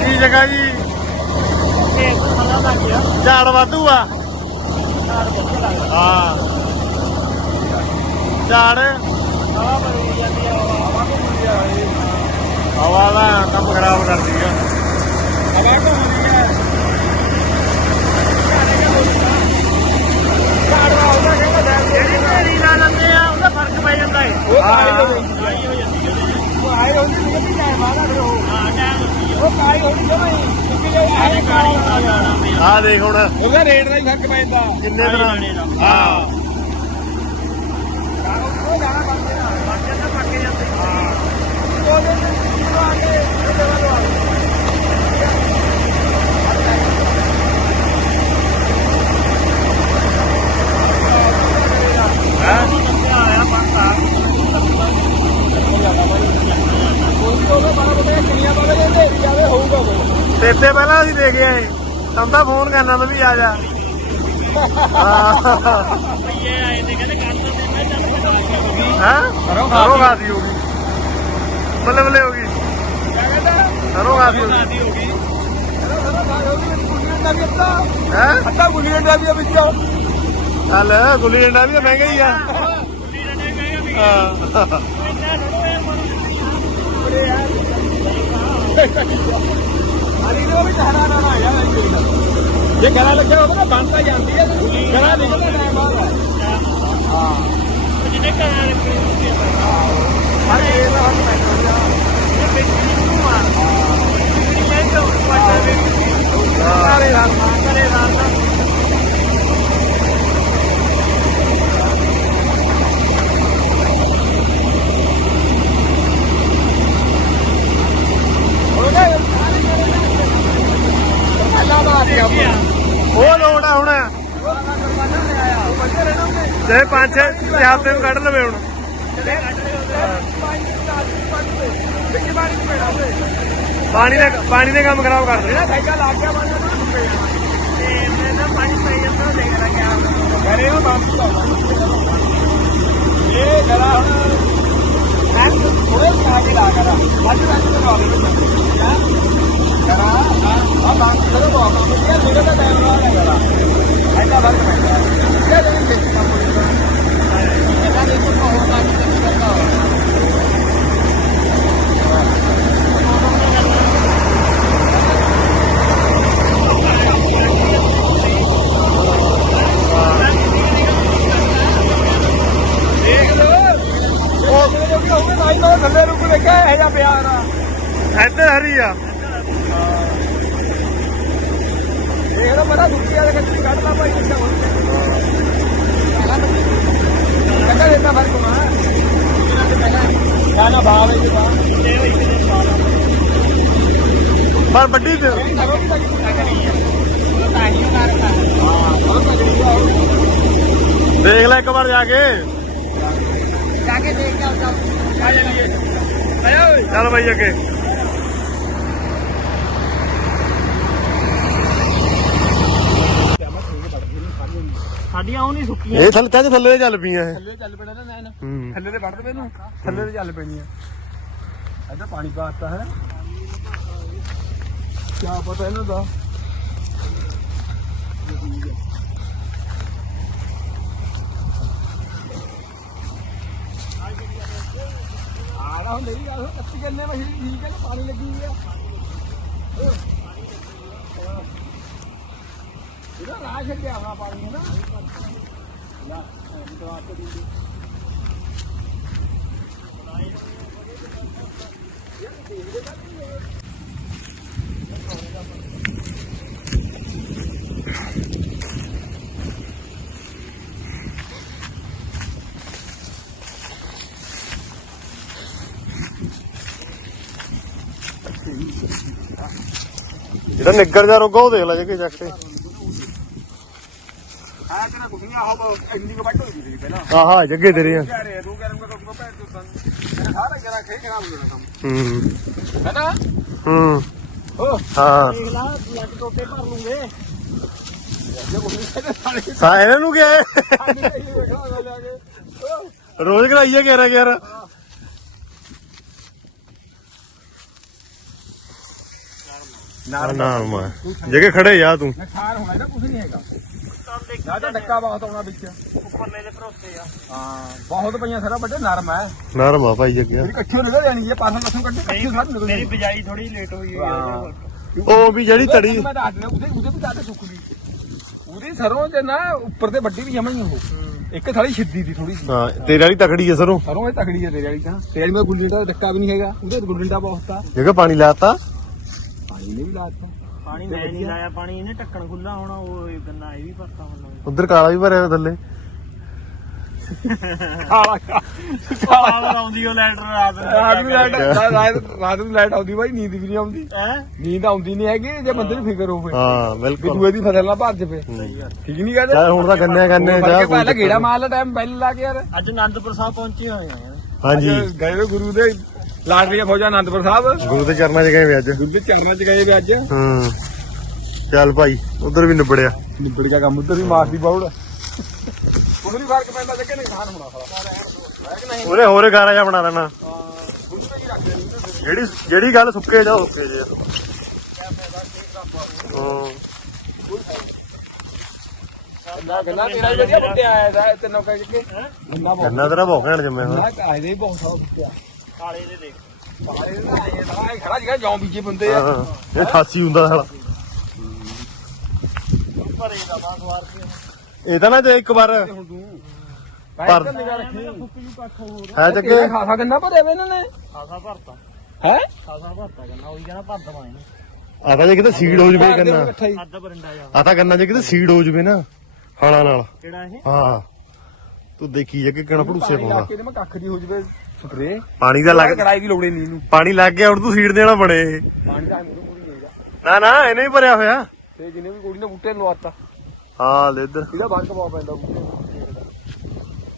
ਦੀ ਜਗ੍ਹਾ ਜੀ ਇਹ ਤਾਂ ਖਲਾ ਲੱਗ ਗਿਆ ਝਾੜ ਵਾਧੂ ਆ। ਹਾਂ। ਝਾੜ ਹਵਾ ਬੜੀ ਜਾਂਦੀ ਆ ਹਵਾ ਕੰਮ ਖਰਾਬ ਕਰਦੀ ਆ ਹਵਾ ਘੁੰਮਦੀ ਆ ਜਿਹੜੀ ਢੇਰੀ ਲਾ ਲੈਂਦੇ ਆ ਉਹਦਾ ਫ਼ਰਕ ਪੈ ਜਾਂਦਾ ਏ ਉਹ ਕਾਲੀ ਹੋ ਗਈ ਆਈ ਹੋ ਜਾਂਦੀ ਹੈ ਉਹ ਆਏ ਹੁੰਦੀ ਨਹੀਂ ਕਿ ਟਾਈਮ ਬਾਅਦ ਫਿਰ ਉਹ ਹਾਂ ਟਾਈਮ ਹੁੰਦੀ ਆ ਉਹ ਕਾਲੀ ਹੋਣੀ ਜਮਾ ਹੀ ਕਿਉਂਕਿ ਜੇ ਆਏ ਕਾਲੀ ਆ ਦੇਖ ਹੁਣ। ਉਹਦਾ ਰੇਟ ਦਾ ਹੀ ਫ਼ਰਕ ਪੈ ਜਾਂਦਾ। ਕਿੰਨੇ ਕਾਲੀ ਦਿਨਾਂ ਬਣੇ ਦਾ। ਹਾਂ। ਉਹ ਜਾਣਾ ਬੰਦੇ ਨਾਲ ਬਾਕੀ ਤਾਂ ਪੱਕੇ ਜਾਂਦੇ ਉਹ ਦੇ ਨੂੰ ਆ ਕੇ ਉਹਦੇ ਵੱਲ ਆ ਗਏ। ਤੇ ਪਹਿਲਾਂ ਅਸੀਂ ਦੇਖ ਆਏ। ਤੁਹਾਨੂੰ ਤਾਂ ਫੋਨ ਕਰਨਾ ਤਾਂ ਵੀ ਆ ਜਾ। ਹਾਂ। ਆਏ ਨੇ ਕਹਿੰਦੇ ਮੈਂ ਚੱਲ ਸਰੋਂ ਗਈ ਬੱਲੇ ਬੱਲੇ ਗਈ ਸਰੋਂ ਗਈ ਗਈ ਅੱਧਾ ਵੀ ਆ ਵਿੱਚੋਂ। ਚੱਲ ਗੁੱਲੀ ਡੰਡਾ ਵੀ ਤਾਂ ਮਹਿੰਗਾ ਹੀ। ਆ ਗੁੱਡੀ ਡੰਡੇ ਵੀ ਹਾਂ ਇੰਨਾ ਥੋੜੋ ਇਹ ਮਰ ਬੜੇ ਯਾਰ ਅਰੇ ਇਹ ਵੀ ਚਾਹਣਾ ਨਾ ਨਾ ਯਾਰ ਇਹ ਜੇ। ਗਲਾ ਲੱਗਿਆ ਹੋਵੇ ਨਾ ਬੰਦ ਤਾਂ ਜਾਂਦੀ ਹੈ ਗਲਾ ਨਿਕਲਦਾ ਟਾਈਮ ਬਾਅਦ ਹੈ ਹਾਂ ਜਿਹਨੇ ਘਰਾਂ ਰੱਖੇ ਹੁੰਦੇ ਆ। ਪਰ ਇਹ ਤਾਂ ਹੱਥ ਮੈਂ ਜਾ ਇਹ ਬੇਟੀ ਨੂੰ ਮਾਰ। ਇਹ ਤਾਂ ਪੱਟਾ ਦੇ ਸਾਰੇ ਹਾਂ ਕਰੇ ਰਾਤ ਉਹਨੇ ਅੱਲਾ ਬਾਤ ਹੈ ਕੀ ਆ ਉਹ ਲੋੜ ਆ ਹੁਣ ਉਹ ਬੱਚੇ ਰਹਿਣਾ ਉਹਨੇ ਜੇ ਪੰਜ ਛੇ ਚਾਰ ਦਿਨ ਕੱਢ ਲਵੇ ਹੁਣ। ਦੇਖੀ ਬਾਰੀ ਨੂੰ ਪੈਣਾ ਉਹਨੇ ਪਾਣੀ ਦਾ ਪਾਣੀ ਦੇ ਕੰਮ ਖਰਾਬ ਕਰ ਦੇ ਜਿਹੜਾ ਸਾਈਕਲ ਲੱਗ ਗਿਆ ਬੰਦਾ ਨਾ ਪੈ ਜਾਣਾ ਤੇ ਮੈਂ ਤਾਂ ਪਾਣੀ ਪਈ ਜਾਂਦਾ ਦੇਖ ਰਿਹਾ ਕਿਆ ਘਰੇ ਉਹ ਬੰਦ ਲਾਉਣਾ ਇਹ ਗਲਾ ਹੁਣ ਐਂ ਥੋੜੇ ਸਾ ਕੇ ਲਾ ਕਰਾ ਵੱਜ ਵੱਜ ਕੇ ਲਾ ਦੇ। ਕਰਾ ਆ ਬੰਦ ਕਰੋ ਬਾਬਾ ਇਹ ਥੋੜਾ ਦਾ ਟਾਈਮ ਲਾ ਲੈ ਗਲਾ ਐਡਾ ਫ਼ਰਕ ਪੈਂਦਾ ਇਹ ਜਿਹੜੀ ਖੇਤੀ ਕੰਮ ਹੋਈ ਇਹਦਾ ਦੇਖੋ ਹੋਰ ਬਾਕੀ ਤਾਂ ਕਰਦਾ ਦੇਖ ਲੋ ਉਹ ਕਿਹੜੇ ਜੋ ਵੀ ਹੋਊਗਾ ਤਾਂ ਹੀ ਤਾਂ ਉਹ ਥੱਲੇ ਰੁਕ ਦੇਖਿਆ ਇਹ ਜਿਹਾ ਪਿਆਰ ਆ ਇੱਧਰ ਹਰੀ ਆ ਦੇਖ ਲੋ ਬੜਾ ਦੁੱਖੀ ਆ ਕੱਚੀ ਕੱਢ ਲਾ ਭਾਈ ਕਿੱਥੇ ਹੋ ਕਹਿੰਦਾ ਦਿੱਤਾ ਫ਼ਰਕ ਮਾ ਨਾ ਨਾ ਬਾਹਰ ਹੈ ਜੀ ਬਾਹਰ ਤੇ ਉਹ ਇੱਕ ਦਿਨ ਬਾਅਦ ਪਰ ਵੱਡੀ ਚ ਇਹ ਸਰੋਂ ਦੀ ਤਾਂ ਕਿੱਥੇ ਲੱਗ ਰਹੀ ਹੈ ਉਹ ਤਾਂ ਹੀ ਕਰਦਾ ਹਾਂ ਸਰੋਂ ਤਾਂ ਜਿਹੜੀ ਆ ਉਹ ਦੇਖ ਲੈ ਇੱਕ ਵਾਰ ਜਾ ਕੇ। ਜਾ ਕੇ ਦੇਖ ਕੇ ਆਉਂਦਾ ਆ ਹੈ ਆਇਆ ਓਏ ਚੱਲ ਬਾਈ ਅੱਗੇ। ਸਾਡੀਆਂ ਉਹ ਨਹੀਂ ਸੁੱਕੀਆਂ। ਇਹ ਥੱਲੇ ਕਹਿੰਦੇ ਥੱਲੇ ਚੱਲ ਪਈਆਂ ਇਹ। ਥੱਲੇ ਚੱਲ ਪੈਣਾ ਨਾ ਥੱਲੇ ਤੇ ਵੱਢ ਦੇ ਨੂੰ ਥੱਲੇ ਤੇ ਚੱਲ ਪੈਣੀਆਂ। ਇੱਧਰ ਪਾਣੀ ਪਾਤਾ ਹੈ। ਕੀ ਪਤਾ ਇਹਨਾਂ ਦਾ। ਆੜਾ ਮੇਰੀ ਗੱਲ ਕੱਤੀ ਕਰਨੇ ਮੈਂ ਠੀਕ ਹੈ ਨਾ ਪਾਣੀ ਲੱਗੀ ਹੋਈ ਆ। ਇਹਦਾ ਰਾਹ ਛੱਡਿਆ ਹੋਣਾ ਪਾਣੀ, ਹੈ ਨਾ? ਦਵਾ ਕੇ ਦੀ ਜਿਹੜਾ ਨਿੱਗਰ ਜਾ ਰੋਗਾ ਉਹ ਦੇਖ ਲੈ ਜੇ ਕਿ ਜੱਟ ਤੇ। ਆ ਤੇਰਾ ਗੁੱਡੀਆਂ ਹੋ ਇੰਨੀ ਕੁ ਵੱਟ ਹੋਈ ਸੀ ਪਹਿਲਾਂ। ਆਹਾ ਜੱਗੇ ਤੇਰੇ ਆ। ਕਹਿ ਰਹੇ ਤੂੰ ਕਹਿ ਰਿਹਾ ਤੋਂ ਸਾਰਾ ਜਰਾ ਖੇ ਖਰਾਬ ਹੋ ਜਾਣਾ ਕੰਮ। ਹੂੰ। ਹੈ ਨਾ ਹੂੰ। ਓ ਹਾਂ। ਦੇਖ ਲਾ ਲੱਗ ਟੋਟੇ ਭਰ ਲੂਗੇ। ਜੇ ਕੋਈ ਕਹਿੰਦੇ ਸਾਲੇ ਸਾ ਇਹਨਾਂ ਨੂੰ ਕਿਹਾ ਕਹੀ ਰੋਜ਼ ਕਰਾਈਏ 11 11 ਆ ਨਰਮ ਨਾਮ ਆ ਜਗੇ ਖੜੇ ਜਾ ਤੂੰ। ਨਖਾਰ ਹੋਣਾ ਇਹਦਾ ਕੁਝ ਨਹੀਂ ਹੈਗਾ। ਡੱਕਾ ਬਹੁਤ ਆਉਣਾ ਵਿੱਚ। ਉੱਪਰ ਮੇਰੇ ਭਰੋਸੇ ਆ। ਹਾਂ ਬਹੁਤ ਪਈਆਂ ਸਾਰਾ ਵੱਡੇ ਨਰਮ ਹੈ ਨਰਮ ਆ ਭਾਈ ਜੱਗੇ। ਮੇਰੀ ਇਕੱਠੀ ਨਿਕਲ ਜਾਣੀ ਹੈ ਪਾਸੋਂ ਪਾਸੋਂ ਕੱਢੇ ਇਕੱਠੀ ਸਾਰੀ ਨਿਕਲ ਮੇਰੀ ਬਿਜਾਈ ਥੋੜੀ ਲੇਟ ਹੋਈ ਹਾਂ। ਆ ਉਹ ਵੀ ਜਿਹੜੀ ਤੜੀ ਮੈਂ ਦੱਸ ਦਿਆਂ ਉਹਦੇ ਉਹਦੇ ਵੀ ਕਾਹਦੇ ਸੁੱਕ ਗਈ। ਉਹਦੀ ਸਰੋਂ ਤੇ ਨਾ ਉੱਪਰ ਤੇ ਵੱਡੀ ਵੀ ਜਮਾਂ ਹੀ ਉਹ। ਇੱਕ ਥਾਲੀ ਛਿੱਦੀ ਦੀ ਥੋੜੀ ਹਾਂ ਤੇਰੇ ਵਾਲੀ ਤਕੜੀ ਆ ਸਰੋਂ। ਸਰੋਂ ਇਹ ਤਕੜੀ ਹੈ ਤੇਰੇ ਵਾਲੀ ਤਾਂ। ਤੇਰੇ ਵਾਲੀ ਮੈਂ ਗੁੱਲੀ ਦਾ ਡੱਕਾ ਵੀ ਨਹੀਂ ਹੈਗਾ। ਉਹਦੇ ਤੇ ਗੁੱਲੀ ਦਾ ਬਹੁਤ ਆ। ਜਗੇ ਪਾਣੀ ਲਾਤਾ? ਪਾਣੀ ਨੇ ਵੀ ਲਾਤਾ। ਪਾਣੀ ਮੈਂ ਨਹੀਂ ਲਾਇਆ ਪਾਣੀ ਇਹਨੇ ਢੱਕਣ ਖੁੱਲਾ ਹੋਣਾ ਉਹ ਇਹ ਗੰਨਾ ਇਹ ਵੀ ਭਰਤਾ ਹੋਣਾ ਉਧਰ ਕਾਲਾ ਵੀ ਭਰਿਆ ਥੱਲੇ। ਕਾਲਾ ਆਉਂਦੀ ਉਹ ਲੈਟਰ ਰਾਤ ਰਾਤ ਨੂੰ ਰਾਤ ਨੂੰ ਲਾਈਟ ਆਉਂਦੀ ਬਾਈ ਨੀਂਦ ਵੀ ਨਹੀਂ ਆਉਂਦੀ। ਹੈ? ਨੀਂਦ ਆਉਂਦੀ ਨਹੀਂ ਹੈਗੀ ਜੇ ਬੰਦੇ ਨੂੰ ਫਿਕਰ ਹੋਵੇ। ਹਾਂ ਬਿਲਕੁਲ। ਦੂਏ ਦੀ ਫਸਲ ਨਾ ਭੱਜ ਪਏ ਠੀਕ ਨਹੀਂ ਕਹਦੇ ਚਾਹੇ ਹੁਣ ਤਾਂ ਗੰਨੇ ਗੰਨੇ ਜਾ ਜਾ ਪਹਿਲਾਂ ਗੇੜਾ ਮਾਰ ਲਾ ਟਾਈਮ ਬੈਲ ਲਾ ਕੇ ਯਾਰ। ਅੱਜ ਆਨੰਦਪੁਰ ਸਾਹਿਬ ਪਹੁੰਚੇ ਹੋਏ ਆ ਹਾਂਜੀ। ਗਏ ਗੁਰੂ ਦੇ ਲਾਡਲੀਆਂ ਫੌਜਾਂ ਆਨੰਦਪੁਰ ਸਾਹਿਬ। ਗੁਰੂ ਦੇ ਚਰਨਾਂ 'ਚ ਗਏ ਵੇ ਅੱਜ। ਗੁਰੂ ਦੇ ਚਰਨਾਂ 'ਚ ਗਏ ਵੇ ਅੱਜ। ਹੂੰ। ਚੱਲ ਭਾਈ ਉਧਰ ਵੀ ਨਿਬੜਿਆ। ਨਿਬੜ ਗਿਆ ਕੰਮ ਉਧਰ ਵੀ ਮਾਰਦੀ ਬਾਉੜ ਉਧਰ ਵੀ ਫ਼ਰਕ ਪੈਂਦਾ ਲੱਗੇ ਨੁਕਸਾਨ ਹੋਣਾ ਸਾਲਾ ਹੈ ਕਿ ਨਹੀਂ ਉਹਨੇ ਹੋਰ ਗਾਰਾ ਜਿਹਾ ਬਣਾ ਲੈਣਾ। ਤੇ ਕੀ ਜਿਹੜੀ ਜਿਹੜੀ ਗੱਲ ਸੁੱਕੇ ਜਾ ਸੁੱਕੇ ਜੇ। ਹਾਂ। ਨਾ ਗੰਨਾ ਤੇਰਾ ਹੀ ਵਧੀਆ ਫੁੱਟਿਆ ਆਇਆ ਦਾ ਤੈਨੂੰ ਕਹਿ ਕੇ। ਗੰਨਾ ਬਹੁਤ ਗੰਨਾ ਤੇਰਾ ਬਹੁਤ ਘੈਂਟ ਜੰਮਿਆ ਹੋਇਆ। ਕਾਇਦੇ ਹੀ ਬਹੁਤ ਸਾਰਾ ਫੁੱਟਿਆ ਕਾਲੇ ਦੇ ਦੇਖ। ਬਾਹਰ ਇਹਦਾ ਆਏ ਦਾ ਇਹ ਖੜਾ ਜਿਹੜਾ ਜੌਂ ਬੀਜੇ ਬੰਦੇ ਆ ਹਾਂ। ਇਹ ਖਾਸੀ ਹੁੰਦਾ ਸਾਲਾ। ਭਰੇ ਦਾ ਮਾਂ ਸਵਾਰ ਕੇ। ਇਹ ਤਾਂ ਨਾ ਜੇ ਇੱਕ ਵਾਰ ਹੁਣ ਤੂੰ ਪਰ- ਪਰ ਨਿਗਾਹ ਰੱਖੀ। ਫੁੱਕੀ ਨੂੰ ਕੱਖ ਹੋਰ ਹੈ ਜੱਗੇ ਖਾਸਾ ਗੰਨਾ ਭਰਿਆ ਵੇ ਇਹਨਾਂ ਨੇ? ਖਾਸਾ ਭਰਤਾ। ਹੈ? ਖਾਸਾ ਭਰਤਾ ਗੰਨਾ ਉਹੀ ਕਹਿੰਦਾ ਭਰ ਦਵਾਂ ਇਹਨੂੰ। ਆ ਤਾਂ ਜੇ ਕਿਤੇ ਸੀਡ ਹੋ ਜਵੇ ਗੰਨਾ। ਇਕੱਠਾ ਹੀ। ਅੱਧ ਬਰਿੰਡਾ ਜਾ। ਆ ਤਾਂ ਗੰਨਾ ਜੇ ਕਿਤੇ ਸੀਡ ਹੋ ਜਵੇ ਨਾ ਹਾਲਾਂ ਨਾਲ। ਕਿਹੜਾ ਇਹ? ਹਾਂ। ਤੂੰ ਦੇਖੀ ਜੱਗੇ ਕਿਹੜਾ ਭੜੂਸੇ ਪਾਉਂਦਾ ਮੈਂ ਕੱਖ ਦੀ ਹੋ ਜਵੇ। ਸਪਰੇ ਪਾਣੀ ਦਾ ਲੱਗ ਕੜਾਈ ਦੀ ਲੋੜ ਹੀ ਨਹੀਂ ਇਹਨੂੰ। ਪਾਣੀ ਲੱਗ ਗਿਆ ਹੁਣ ਤੂੰ ਸੀਡ ਦੇਣਾ ਬਣੇ। ਪਾਣੀ ਦਾ ਮੈਨੂੰ ਨਾ ਨਾ ਇਹਨੇ ਹੀ ਭਰਿਆ ਹੋਇਆ। ਤੇ ਜਿੰਨੇ ਵੀ ਕੁੜੀ ਨੇ ਬੂਟੇ ਲਵਾਤਾ। ਹਾਂ ਲੈ ਇੱਧਰ। ਇਹਦਾ ਬੰਕ ਪਾਉ ਪੈਂਦਾ ਬੂਟੇ।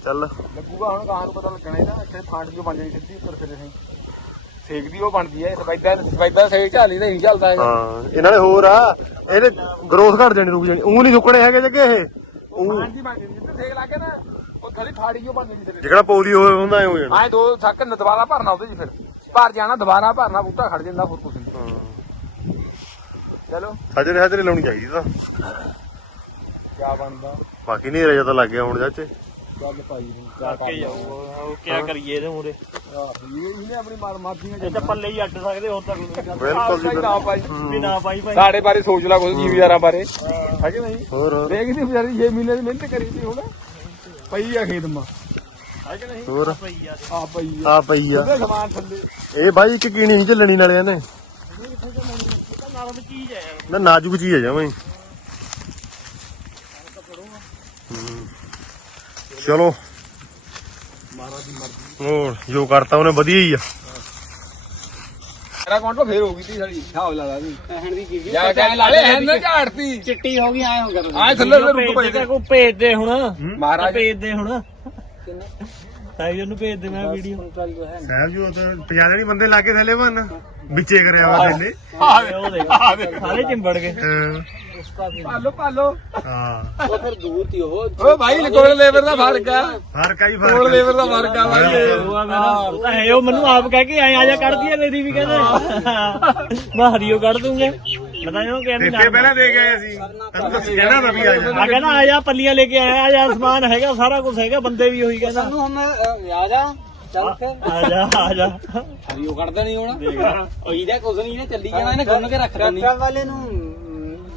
ਚੱਲ। ਲੱਗੂਗਾ ਹੁਣ ਕਾਂ ਨੂੰ ਪਤਾ ਲੱਗਣਾ ਇਹਦਾ। ਇੱਥੇ ਫਾਂਟ ਜੋ ਬਣ ਜਾਣੀ ਸਿੱਧੀ ਉੱਪਰ ਫਿਰ ਨਹੀਂ ਸੇਕਦੀ ਉਹ ਬਣਦੀ ਹੈ ਸਫੈਦਾ ਸਫੈਦਾ ਸੇਕ ਝਾਲੀ ਨਹੀਂ ਚੱਲਦਾ ਹਾਂ ਇਹਨਾਂ ਨੇ ਹੋਰ ਆ। ਇਹਦੇ ਗਰੋਥ ਘਟ ਜਾਣੀ ਰੁਕ ਜਾਣੀ। ਉਹ ਨਹੀਂ ਸੁੱਕਣੇ ਹੈਗੇ ਜੱਗੇ ਇਹ। ਉਹ ਹਾਂਜੀ ਬਣ ਜਾਂਦੀ ਫਾੜੀ ਤੇਰੇ ਜਿਹੜਾ ਪੌਦੀ ਹੋਏ ਹੁੰਦਾ ਐ ਹੋ ਜਾਣਾ। ਆਏ ਦੋ ਥੱਕ ਦੁਬਾਰਾ ਭਰਨਾ ਉਹਦੇ ਜੀ ਫਿਰ। ਭਰ ਜਾਣਾ ਦੁਬਾਰਾ ਭਰਨਾ ਬੂਟਾ ਖੜ ਜਾਂਦਾ ਹੋਰ ਕੁਝ ਨਹੀਂ। ਚਲੋ। ਸਾਜਰੇ ਸਾਜਰੇ ਲਾਉਣੀ ਚਾਹੀਦੀ ਤਾਂ। ਕਿਆ ਬਣਦਾ? ਬਾਕੀ ਨਹੀਂ ਰਜਾ ਤਾਂ ਲੱਗ ਗਿਆ ਹੁਣ ਚਾਚੇ ਗੱਲ ਪਾਈ ਨਹੀਂ ਕਰਕੇ ਜਾਊਗਾ ਉਹ ਕੀ ਕਰੀਏ ਇਹਦੇ ਮੂਰੇ ਇਹਨੇ ਆਪਣੀ ਮਾਰ ਮਾਰਦੀ ਇਹ ਤਾਂ ਪੱਲੇ ਹੀ ਅੱਡ ਸਕਦੇ ਹੋਰ ਤਾਂ ਕੋਈ ਬਿਲਕੁਲ ਜੀ, ਨਾ ਪਾਈ ਵੀ ਨਾ ਪਾਈ ਭਾਈ। ਸਾਡੇ ਬਾਰੇ ਸੋਚ ਲਾ ਕੁਝ ਜੀਵੀਦਾਰਾਂ ਬਾਰੇ। ਹੈ। ਕਿ ਨਹੀਂ? ਹੋਰ। ਦੇਖ ਸੀ ਵਿਚਾਰੀ 6 ਮਹੀਨੇ ਦੀ ਮਿਹਨਤ ਕਰੀ ਸੀ ਹੁਣ। ਪਈ ਆ ਖੇਤ ਮਾ। ਹੈ ਕਿ ਨਹੀਂ ਹੋਰ? ਪਈ ਆ ਆ ਪਈ ਆ। ਆ ਪਈ ਆ। ਉਹਦੇ ਸਮਾਨ ਥੱਲੇ। ਇਹ ਬਾਈ ਇੱਕ ਕੀਣੀ ਨਹੀਂ ਝੱਲਣੀ ਨਾਲੇ ਨੇ ਤਾਂ ਨਰਮ ਚੀਜ਼ ਹੈ ਯਾਰ। ਨਾ ਨਾਜ਼ੁਕ ਚੀਜ਼ ਹੈ ਜਮਾਂ ਹੀ। ਹੂੰ। ਚਲੋ। ਹੋਰ ਜੋ ਕਰਤਾ ਉਹਨੇ ਵਧੀਆ ਹੀ ਆ। ਮੇਰਾ ਅਕਾਊਂਟ ਫੇਰ ਹੋ ਗਈ ਸੀ ਸਾਡੀ। ਹਿਸਾਬ ਲਾ ਲਾ ਵੀ। ਕਹਿਣ ਦੀ ਕੀ ਯਾਰ ਕਹਿ ਲਾਲੇ ਹੈ ਨਾ ਝਾੜਤੀ। ਚਿੱਟੀ ਹੋ ਗਈ ਆਏ ਹੋ ਗਿਆ ਆਏ ਥੱਲੇ ਥੱਲੇ ਰੁੱਕ ਪਏ ਕੋ ਭੇਜ ਦੇ ਹੁਣ। ਮਹਾਰਾਜ। ਭੇਜ ਦੇ ਹੁਣ। ਸਾਈ ਨੂੰ ਭੇਜ ਦੇ ਮੈਂ ਵੀਡੀਓ। ਸਾਹਿਬ ਜੀ ਉਹ ਤਾਂ 50 ਜਣੀ ਬੰਦੇ ਲਾ ਕੇ ਥੱਲੇ ਬੰਨ। ਵਿੱਚੇ ਕਰਿਆ ਵਾ ਥੱਲੇ। ਉਹ ਦੇਖ। ਸਾਰੇ ਚਿੰਬੜ ਗਏ। ਹਾਂ, ਪਾਲੋ ਪਾਲੋ ਹਾਂ। ਉਹ ਫਿਰ ਦੂਰ ਤੀ ਉਹ। ਓ ਭਾਈ ਕੋਲ ਲੇਬਰ ਦਾ ਫ਼ਰਕ ਆ। ਫ਼ਰਕ ਆਈ ਕੋਲ ਫ਼ਰਕ ਲੇਬਰ ਦਾ ਫ਼ਰਕ ਆ ਭਾਈ। ਉਹ ਆ ਮੇਰਾ। ਉਹ ਤਾਂ ਹੈ ਉਹ ਮੈਨੂੰ ਆਪ ਕਹਿ ਕੇ ਆਏ ਆ ਜਾ ਕੱਢਦੀ ਆ ਮੇਰੀ ਵੀ ਕਹਿੰਦੇ। ਮੈਂ ਹਰੀਓ ਕੱਢ ਦੂੰਗੇ। ਪਤਾ ਨਹੀਂ ਉਹ ਕਹਿੰਦੇ ਦਿੱਤੇ ਪਹਿਲਾਂ ਦੇ ਗਏ ਅਸੀਂ ਤੈਨੂੰ ਤਾਂ ਕਹਿਣਾ ਤਾਂ ਵੀ ਆ ਜਾ। ਆ ਕਹਿੰਦਾ ਆ ਜਾ ਪੱਲੀਆਂ ਲੈ ਕੇ ਆਇਆ ਆ ਜਾ ਸਮਾਨ ਹੈਗਾ ਸਾਰਾ ਕੁਝ ਹੈਗਾ ਬੰਦੇ ਵੀ ਉਹੀ ਕਹਿੰਦਾ। ਹਮ ਆ ਜਾ ਚੱਲ ਫਿਰ। ਆ ਜਾ ਆ ਜਾ। ਹਰੀਓ ਕੱਢਦਾ ਨਹੀਂ ਹੁਣ। ਉਹੀ ਦਾ ਕੁਝ ਨਹੀਂ ਇਹਨੇ ਚੱਲੀ ਜਾਣਾ ਇਹਨੇ ਗੁੰਨ ਕੇ ਰੱਖ ਦੇਣੀ। ਟਰੈਕਟਰ ਵਾਲੇ ਨੂੰ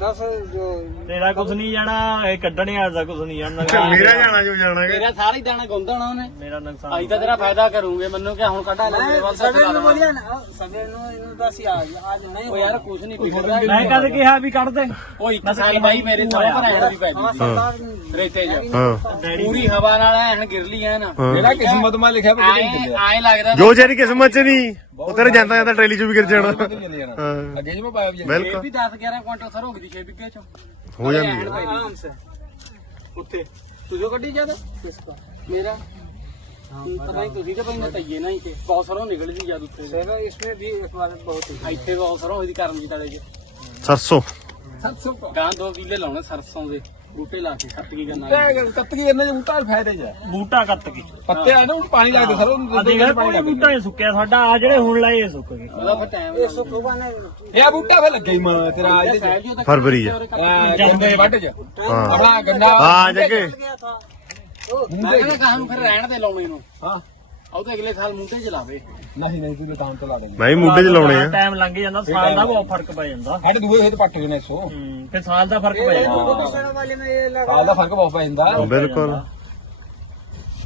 ਦੱਸ ਜੋ ਤੇਰਾ ਕੁਝ ਨਹੀਂ ਜਾਣਾ ਇਹ ਕੱਢਣੇ ਵਾਲਾ ਦਾ ਕੁਝ ਨਹੀਂ ਜਾਣਾ ਮੇਰਾ ਜਾਣਾ ਜੋ ਜਾਣਾ ਗਾ। ਤੇਰਾ ਸਾਰਾ ਹੀ ਦਾਣਾ ਗੁੰਦਾ ਹੋਣਾ ਉਹਨੇ। ਮੇਰਾ ਨੁਕਸਾਨ ਅੱਜ ਤਾਂ ਤੇਰਾ ਫਾਇਦਾ ਕਰੂੰਗੇ ਮੈਨੂੰ ਕਿ ਹੁਣ ਕੱਢਾ ਲੈ ਮੇਰੇ ਵੱਲ ਸਵੇਰ ਨੂੰ ਬੋਲਿਆ ਨਾ ਸਵੇਰ ਨੂੰ ਇਹਨੂੰ ਤਾਂ ਅਸੀਂ ਆ ਆ ਜਾਣਾ ਉਹ ਯਾਰ ਕੁਝ ਨਹੀਂ ਪਿਛੜਦਾ ਮੈਂ ਕਦ ਕਿਹਾ ਵੀ ਕੱਢ ਦੇ। ਕੋਈ ਕਿਸਾਨ ਬਾਈ ਮੇਰੇ ਤੋਂ ਭਰਾਣ ਦੀ ਪੈ ਗਈ। ਰੇਤੇ ਚ। ਹਾਂ। ਪੂਰੀ ਹਵਾ ਨਾਲ ਐਨ ਗਿਰ ਲਈ ਐ ਨਾ। ਹਾਂ। ਇਹਦਾ ਕਿਸਮਤ ਮਾ ਲਿਖਿਆ ਆਏ ਆਏ ਲੱਗਦਾ ਜੋ ਤੇਰੀ ਕਿਸਮਤ ਚ ਨਹੀਂ। ਉਧਰ ਜਾਂਦਾ ਜਾਂਦਾ ਟ੍ਰੇਲੀ 'ਚ ਵੀ ਗਿਰ ਜਾਣਾ। ਅੱਗੇ ਜਿਵੇਂ ਪਾਇਆ ਵੀ ਬਿਲਕੁਲ। ਇਹ ਵੀ 10 11 ਕੁਇੰਟਲ ਸਰ ਹੋ ਗਈ 6 ਬਿੱਗੇ ਚੋਂ। ਹੋ ਜਾਂਦੀ ਹੈ ਆਰਾਮ ਸੇ। ਉੱਤੇ ਤੁਝੋ ਕੱਢੀ ਜ਼ਿਆਦਾ ਕਿਸਕਾ ਮੇਰਾ। ਪਤਾ ਨਹੀਂ ਬਹੁਤ ਸਾਰਾ ਨਿਕਲ ਜੀ ਬਹੁਤ ਸਾਰਾ ਹੋਈ ਕਰਮ ਗਾਂ ਦੋ ਕਿੱਲੇ ਲਾਉਣੇ ਸਰਸੋਂ ਦੇ। ਬੂਟੇ ਲਾ ਕੇ ਖੱਤ ਕੀ ਕਰਨਾ। ਤੇ ਕੱਤਕੀ ਇਹਨਾਂ ਦੇ ਬੂਟਾ ਫਾਇਦੇ ਹੈ। ਬੂਟਾ ਕੱਤ ਕੇ। ਪੱਤੇ ਆ ਨਾ ਉਹ ਪਾਣੀ ਲੱਗਦਾ ਸਰੋਂ ਨੂੰ ਆ ਦੇਖ ਪਾਣੀ ਕੋਈ ਬੂਟਾ ਨਹੀਂ ਸੁੱਕਿਆ ਸਾਡਾ ਆ ਜਿਹੜੇ ਹੁਣ ਲਾਏ ਇਹ ਸੁੱਕ ਗਏ। ਉਹਦਾ ਫਿਰ ਟਾਈਮ ਇਹ ਸੁੱਕੂਗਾ ਨਾ ਇਹ ਬੂਟਾ ਫੇ ਲੱਗੇ ਮਾਂ ਤੇਰਾ ਇਹਦੇ ਜੋ ਫਰਵਰੀ ਆ। ਜੰਮੇ ਵੱਢ ਹਾਂ। ਆਪਣਾ ਗੰਨਾ ਹਾਂ ਜੱਗੇ। ਥਾ ਮੈਂ ਕਹਿੰਦਾ ਕਹਾਂ ਨੂੰ ਫਿਰ ਰਹਿਣ ਦੇ ਲਾਉਣੇ ਨੂੰ। ਹਾਂ। ਉਹ ਤਾਂ ਅਗਲੇ ਸਾਲ ਮੁੰਡੇ ਚਲਾਵੇ। ਨਹੀਂ ਨਹੀਂ ਤੂੰ ਦੁਕਾਨ ਤੋਂ ਲਾ ਦੇਂਗੇ ਮੈਂ ਵੀ ਮੁੱਢੇ ਚ ਲਾਉਣੇ ਆ। ਟਾਈਮ ਲੰਘ ਜਾਂਦਾ ਸਾਲ ਦਾ ਬਹੁਤ ਫ਼ਰਕ ਪੈ ਜਾਂਦਾ। ਸਾਡੇ ਦੂਏ ਹੋਏ ਤੇ ਪੱਟ ਗਏ ਨੇ ਸੋ ਹੂੰ ਫਿਰ ਸਾਲ ਦਾ ਫ਼ਰਕ ਪੈ ਜਾਂਦਾ। ਸਾਲ ਦਾ ਫ਼ਰਕ ਬਹੁਤ ਪੈ ਜਾਂਦਾ। ਬਿਲਕੁਲ।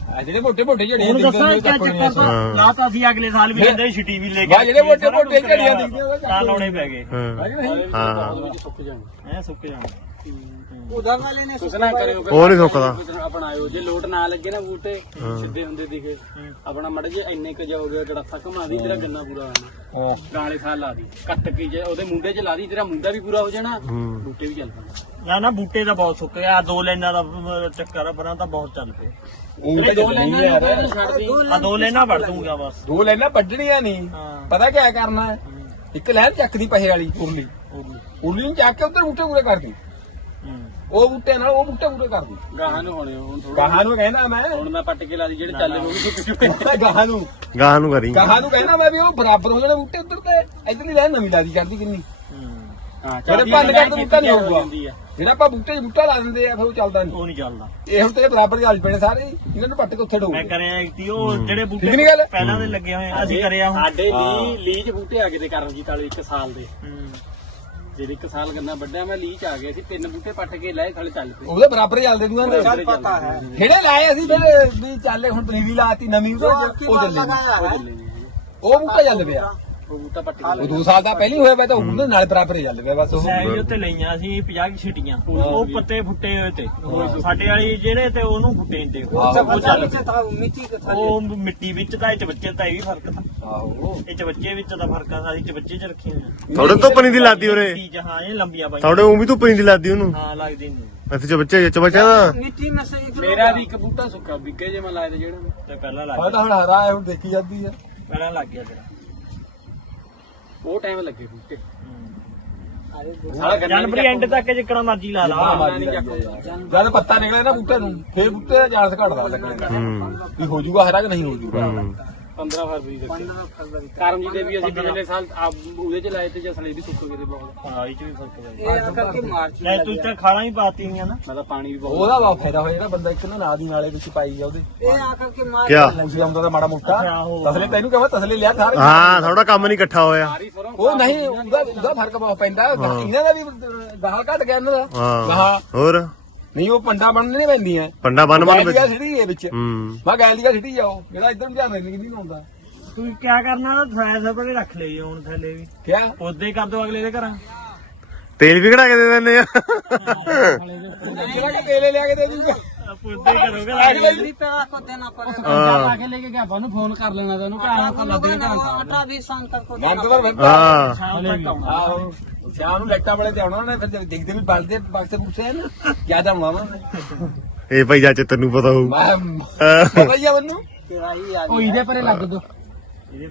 ਆ ਜਿਹੜੇ ਮੋਟੇ ਮੋਟੇ ਜਿਹੜੇ ਹੁਣ ਦੱਸਾਂ ਦਿਖਦੇ ਕੀ ਨੇ ਚੱਕਰ ਦਾ ਹਾਂ। ਨਾ ਤਾਂ ਅਸੀਂ ਅਗਲੇ ਸਾਲ ਵੀ ਕਹਿੰਦੇ ਛਿੱਟੀ ਵੀ ਲੈ ਕੇ। ਵਾਹ, ਜਿਹੜੇ ਆਏ, ਮੋਟੇ ਸਾਰਾ ਮੋਟੇ ਕੁਛ ਝੜੀਆਂ ਕਰਿਆ, ਦਿਖਦੀਆਂ ਉਹਦਾ ਤਾਂ ਲਾਉਣੇ ਪੈ ਗਏ। ਹਾਂ। ਹਾਂ। ਸੁੱਕ ਜਾਣ ਐ ਸੁੱਕ ਜਾਣਾ ਉਧਰ ਵਾਲੇ ਨੇ ਸੁਸਨਾ ਕਰਿਓ ਫਿਰ ਉਹ ਨਹੀਂ ਸੁੱਕਦਾ ਆਪਣਾ ਆਇਓ। ਜੇ ਲੋਟ ਨਾ ਲੱਗੇ ਨਾ ਬੂਟੇ ਸਿੱਧੇ ਹੁੰਦੇ ਦਿਖੇ। ਆਪਣਾ ਮੜ ਜੇ ਇੰਨੇ ਕ ਜਾ ਹੋ ਗਿਆ ਗੜਾਸਾ ਘੁਮਾ ਦੀ ਤੇਰਾ ਗੰਨਾ ਪੂਰਾ ਹੋਣਾ ਹਾਂ। ਗਾਲੇ ਸਾਲ ਲਾ ਦੀ। ਕੱਟ ਕੇ ਜੇ ਉਹਦੇ ਮੁੰਡੇ 'ਚ ਲਾ ਦੀ ਤੇਰਾ ਮੁੰਡਾ ਵੀ ਪੂਰਾ ਹੋ ਜਾਣਾ। ਹੂੰ। ਬੂਟੇ ਵੀ ਚੱਲ ਪੈਣਾ। ਨਾ ਨਾ ਬੂਟੇ ਦਾ ਬਹੁਤ ਸੁੱਕ ਗਿਆ। ਆਹ ਦੋ ਲਾਈਨਾਂ ਦਾ ਅਮ, ਚੱਕਰ ਆ ਬਰਾਂ ਤਾਂ ਬਹੁਤ ਚੱਲ ਪਏ। ਉਹ ਦੋ ਲੈਣਾ ਲੈਣਾ ਯਾਰ ਛੱਡ ਦੀ ਆ ਦੋ ਲਾਈਨਾਂ ਵੜ ਦੂੰਗਾ ਬਸ। ਦੋ ਲੈਣਾ ਵੱਢਣੀਆਂ ਨਹੀਂ ਹਾਂ। ਪਤਾ ਕਿਆ ਕਰਨਾ? ਹੈ? ਇੱਕ ਲੈਣ ਚੱਕਦੀ ਪਹੇ ਵਾਲੀ ਉਰਲੀ। ਉਰਲੀ। ਨੂੰ ਚੱਕ ਕੇ ਉੱਧਰ ਬੂਟੇ ਪੂਰੇ ਕਰ ਦੀ ਹੂੰ ਉਹ ਬੂਟੇ ਨਾਲ ਉਹ ਬੂਟੇ ਪੂਰੇ ਕਰ ਦੀ। ਗਾਹਾਂ ਨੂੰ ਹੋਣੇ ਹੁਣ ਥੋੜਾ ਗਾਹਾਂ ਨੂੰ ਕਹਿੰਦਾ ਮੈਂ। ਹੁਣ ਮੈਂ ਪੱਟ ਕੇ ਲਾ ਦੀ ਜਿਹੜੇ ਚੱਲੇ ਉਹ ਵੀ ਸੁੱਕ ਚੁੱਕੇ ਗਾਹਾਂ ਨੂੰ। ਗਾਹ ਨੂੰ ਕਰੀ। ਗਾਹਾਂ ਨੂੰ ਕਹਿੰਦਾ ਮੈਂ ਵੀ ਉਹ ਬਰਾਬਰ ਹੋ ਜਾਣੇ ਬੂਟੇ ਉੱਧਰ ਤੇ। ਇੱਧਰ ਨਹੀਂ ਲੈਣ ਨਵੀਂ ਲਾਦੀ ਕਰਦੀ ਕਿੰਨੀ। ਹੂੰ। ਹਾਂ ਜਿਹੜੇ ਭੰਨ ਕਰ ਤੇ ਬੂਟਾ ਨਹੀਂ ਹੋਊਗਾ ਜਿਹੜਾ ਆਪਾਂ ਬੂਟੇ 'ਚ ਬੂਟਾ ਲਾ ਦਿੰਦੇ ਆ ਫਿਰ ਉਹ ਚੱਲਦਾ ਨਹੀਂ। ਉਹ ਨਹੀਂ ਚੱਲਦਾ। ਇਹ ਹੁਣ ਤੇ ਬਰਾਬਰ ਚੱਲ ਪੈਣੇ ਸਾਰੇ। ਇਹਨਾਂ ਨੂੰ ਪੱਟ ਕੇ ਉੱਥੇ ਡੋਬ ਮੈਂ ਕਰਿਆ ਇੱਕ ਉਹ ਜਿਹੜੇ ਬੂਟੇ ਗੱਲ? ਪਹਿਲਾਂ ਦੇ ਲੱਗੇ ਹੋਏ ਆ, ਅਸੀਂ ਕਰਿਆ ਹੁਣ। ਸਾਡੇ ਲੀ ਲੀਜ ਬੂਟੇ ਆ ਗਏ ਤੇ ਕਰਮਜੀਤ ਵਾਲੇ ਇੱਕ ਸਾਲ ਦੇ। ਜਿਹੜੇ ਇੱਕ ਸਾਲ ਗੰਨਾ ਵੱਡਿਆ ਮੈਂ ਲੀਜ ਆ ਗਏ ਸੀ ਤਿੰਨ ਬੂਟੇ ਪੱਟ ਕੇ ਲਾਏ ਥਲੇ ਚੱਲ ਪਏ। ਉਹਦੇ ਬਰਾਬਰ ਹੀ ਚੱਲਦੇ ਦੂਆਂ ਦੇ ਚੱਲ ਪਤਾ ਹੈ। ਜਿਹੜੇ ਲਾਏ ਅਸੀਂ ਫਿਰ ਵੀ ਚੱਲੇ ਹੁਣ ਪਨੀਰੀ ਲਾਤੀ ਨਵੀਂ ਉਹ ਉਹ ਚੱਲੇ। ਉਹ ਬੂਟਾ ਚੱਲ ਪਿਆ। ਉਹ ਪੱਟ ਉਹ 2 ਸਾਲ ਦਾ ਪਹਿਲੀ ਹੋਇਆ ਪਿਆ ਤਾਂ ਉਹਦੇ ਨਾਲ ਬਰਾਬਰ ਹੀ ਚੱਲ ਪਿਆ ਬਸ ਉਹ। ਸਾਈਜ਼ ਉੱਤੇ ਲਈਆਂ ਅਸੀਂ 50 ਕੀ ਛਿਟੀਆਂ। ਉਹ ਪੱਤੇ ਫੁੱਟੇ ਹੋਏ ਤੇ। ਸਾਡੇ ਵਾਲੀ ਜਿਹੜੇ ਤੇ ਉਹਨੂੰ ਫੁੱਟੇ ਨਹੀਂ ਤੇ। ਉਹ ਚੱਲ ਪਏ। ਉਹ ਮਿੱਟੀ ਵਿੱਚ ਤਾਂ ਇਹ ਚ ਬੱਚੇ ਤਾਂ ਇਹ ਵੀ ਫ਼ਰਕ ਤਾਂ। ਆਹੋ। ਇਹ ਚ ਬੱਚੇ ਵਿੱਚ ਤਾਂ ਫ਼ਰਕ ਆ ਅਸੀਂ ਚ ਬੱਚੇ ਚ ਰੱਖੇ ਹੋਏ ਆ। ਥੋੜੇ ਧੁੱਪ ਨਹੀਂ ਦੀ ਲਾਦੀ ਉਰੇ। ਮਿੱਟੀ ਚ ਹਾਂ ਇਹ ਲੰਬੀਆਂ ਪਾਈਆਂ। ਥੋੜੇ ਉਹ ਵੀ ਧੁੱਪ ਨਹੀਂ ਦੀ ਲਾਦੀ ਉਹਨੂੰ। ਹਾਂ ਲੱਗਦੀ ਨਹੀਂ ਇੱਥੇ ਚ ਬੱਚੇ ਚ ਬੱਚਾ ਨਾ ਮੇਰਾ ਵੀ ਇੱਕ ਬੂਟਾ ਸੁੱਕਾ ਵਿਗੇ ਜੇ ਮੈਂ ਲਾਏ ਤੇ ਜਿਹੜਾ। ਤੇ ਪਹਿਲਾਂ ਲੱਗ ਹਾਂ ਤਾਂ ਹੁਣ ਹਰਾ ਹੈ ਹੁਣ ਦੇਖੀ ਜਾਂਦੀ ਹੈ ਪਹਿਲਾਂ ਲੱਗ ਗਿਆ ਤੇਰਾ। ਉਹ ਟਾਈਮ ਲੱਗੇ ਬੂਟੇ। ਜਨਵਰੀ ਐਂਡ ਤੱਕ ਜਿੱਕਣਾ ਮਰਜ਼ੀ ਲਾ ਲਾ। ਜਦ ਪੱਤਾ ਨਿਕਲੇ ਨਾ ਬੂਟੇ ਨੂੰ ਫੇਰ ਬੂਟੇ ਦਾ ਚਾਂਸ ਘਟਦਾ ਲੱਗਣੇ ਦਾ ਹੂੰ। ਵੀ ਹੋ ਜਾਊਗਾ ਹਰਾ ਕਿ ਨਹੀਂ ਹੋ ਜਾਊਗਾ ਹੂੰ 15 ਫਰਵਰੀ ਦੇ ਕਰਮਜੀਤ ਦੇ ਵੀ ਅਸੀਂ ਪਿਛਲੇ ਸਾਲ ਆ ਉਹਦੇ ਚ ਲਾਏ ਤੇ ਜਸਲੇ ਵੀ ਸੁੱਕ ਗਏ ਤੇ ਬਹੁਤ। ਇਹ ਚ ਵੀ ਫ਼ਰਕ ਪੈ ਗਿਆ ਤੂੰ ਤਾਂ ਖਾਲਾਂ ਹੀ ਪਾਤੀ ਹੋਈਆਂ ਨਾ। ਮੈਂ ਤਾਂ ਪਾਣੀ ਵੀ ਬਹੁਤ ਉਹਦਾ ਵਾ ਫਾਇਦਾ ਹੋਇਆ ਜਿਹੜਾ ਬੰਦਾ ਇੱਕ ਨਾ ਨਾਲ ਦੀ ਨਾਲੇ ਵਿੱਚ ਪਾਈ ਆ ਉਹਦੇ। ਕਿਆ? ਉਸੇ ਆਉਂਦਾ ਤਾਂ ਮਾੜਾ ਮੋਟਾ। ਅੱਛਾ, ਉਹ। ਤਸਲੇ ਤੈਨੂੰ ਕਹਾਂ ਤਸਲੇ ਲਿਆ ਸਾਰੇ। ਹਾਂ ਥੋੜਾ ਕੰਮ ਨਹੀਂ ਇਕੱਠਾ ਹੋਇਆ। ਸਾਰੀ ਸਰੋਂ ਉਹ ਨਹੀਂ ਉਹਦਾ ਉਹਦਾ ਫ਼ਰਕ ਬਹੁਤ ਪੈਂਦਾ। ਇਹਨਾਂ ਦਾ ਵੀ ਗਾਹ ਘਟ ਗਿਆ ਇਹਨਾਂ ਦਾ। ਹਾਂ ਗਾਹ ਹੋਰ? ਨਹੀਂ ਉਹ ਪੰਡਾ ਬਣਨ ਨਹੀਂ ਪੈਂਦੀਆਂ। ਪੰਡਾ ਬੰਨ ਬੰਨ ਗੈਲ ਵਿੱਚ। ਦੀ ਸਿੱਟੀ ਹੈ ਵਿੱਚ। ਹੂੰ। ਮੈਂ ਗੈਲ ਦੀ ਸਿੱਟੀ ਜਾਓ ਜਿਹੜਾ ਇੱਧਰ ਨੂੰ ਧਿਆਨ ਨਹੀਂ ਨਹੀਂ ਆਉਂਦਾ ਤੂੰ ਕਿਆ ਕਰਨਾ ਫਾਇਰ ਪਰ ਰੱਖ ਲਈ ਹੁਣ ਥੱਲੇ ਵੀ। ਕਿਆ? ਉਦੇ ਕਰ ਦੋ ਅਗਲੇ ਦੇ ਘਰਾਂ। ਤੇਲ ਵੀ ਕਢਾ ਕੇ ਦੇ ਦਿੰਦੇ ਆ। ਜਿਹੜਾ ਕਿ ਤੇਲੇ ਲਿਆ ਕੇ ਦੇ ਦੂਗਾ। ਉਦੇ ਕਰੋਗੇ ਹਾਂ ਲਾ ਕੇ। ਲੈ ਕੇ ਗਿਆ ਆਪਾਂ ਨੂੰ ਫੋਨ ਕਰ ਲੈਣਾ ਤਾਂ ਉਹਨੂੰ ਘਰ ਤਾਂ ਲੱਗ ਗਿਆ ਬੰਦ ਕਰ ਫਿਰ ਹਾਂ। ਆਹੋ। ਸ਼ਾਮ ਨੂੰ ਲੈਟਾ ਵਾਲੇ ਤੇ ਆਉਣਾ ਉਹਨੇ ਫਿਰ ਜਦ ਦੇਖਦੇ ਵੀ ਬਲਦੇ ਬਕਸੇ ਬੁਕਸੇ ਨਾ ਜ਼ਿਆਦਾ ਆਉਣਾ ਉਹਨਾਂ ਇਹ ਭਾਈ ਜਾ ਤੈਨੂੰ ਪਤਾ ਹੋਊ। ਮੈਂ ਪਤਾ ਤੇਰਾ ਹੀ ਆ ਉਹ ਪਰੇ ਲੱਗ ਦੋ।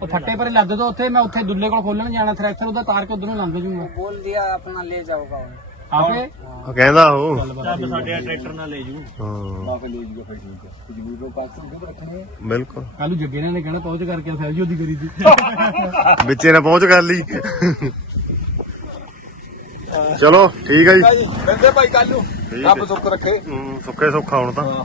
ਉਹ ਫੱਟੇ ਪਰੇ ਲੱਦ ਦੋ ਉੱਥੇ ਮੈਂ ਉੱਥੇ ਦੁੱਲੇ ਕੋਲ ਖੋਲਣ ਜਾਣਾ ਥ੍ਰੈਸ਼ਰ ਉਹਦਾ ਤਾਰ ਕੇ ਉਧਰੋਂ ਲੰਘ ਜੂਗਾ ਬੋਲ ਦਿਆ ਆਪਣਾ ਲੈ ਜਾਊਗਾ ਆਪੇ ਕਹਿੰਦਾ ਉਹ। ਸਾਡੇ ਟਰੈਕਟਰ ਨਾਲ ਲੈ ਜੂ ਹਾਂ। ਨਾ ਲੈ ਜੂਗਾ ਫਿਰ ਠੀਕ ਹੈ ਜਰੂਰ ਉਹ ਪਾਸ ਨੂੰ ਰੱਖਾਂਗੇ ਬਿਲਕੁਲ। ਕੱਲੂ ਜੱਗੇ ਨੇ ਕਹਿਣਾ ਪਹੁੰਚ ਕਰਕੇ ਸਹਿਜੀ ਉਹਦੀ ਕਰੀ ਸੀ ਵਿੱਚੇ ਨਾ ਪਹੁੰਚ ਕਰ ਲਈ। ਚਲੋ ਠੀਕ ਹੈ ਜੀ। ਮਿਲਦੇ ਭਾਈ ਕੱਲ ਨੂੰ। ਰੱਬ। ਸੁੱਖ ਰੱਖੇ। ਹੂੰ, ਸੁੱਕੇ ਸੁੱਖਾ ਹੁਣ ਤਾਂ। ਹਾਂ।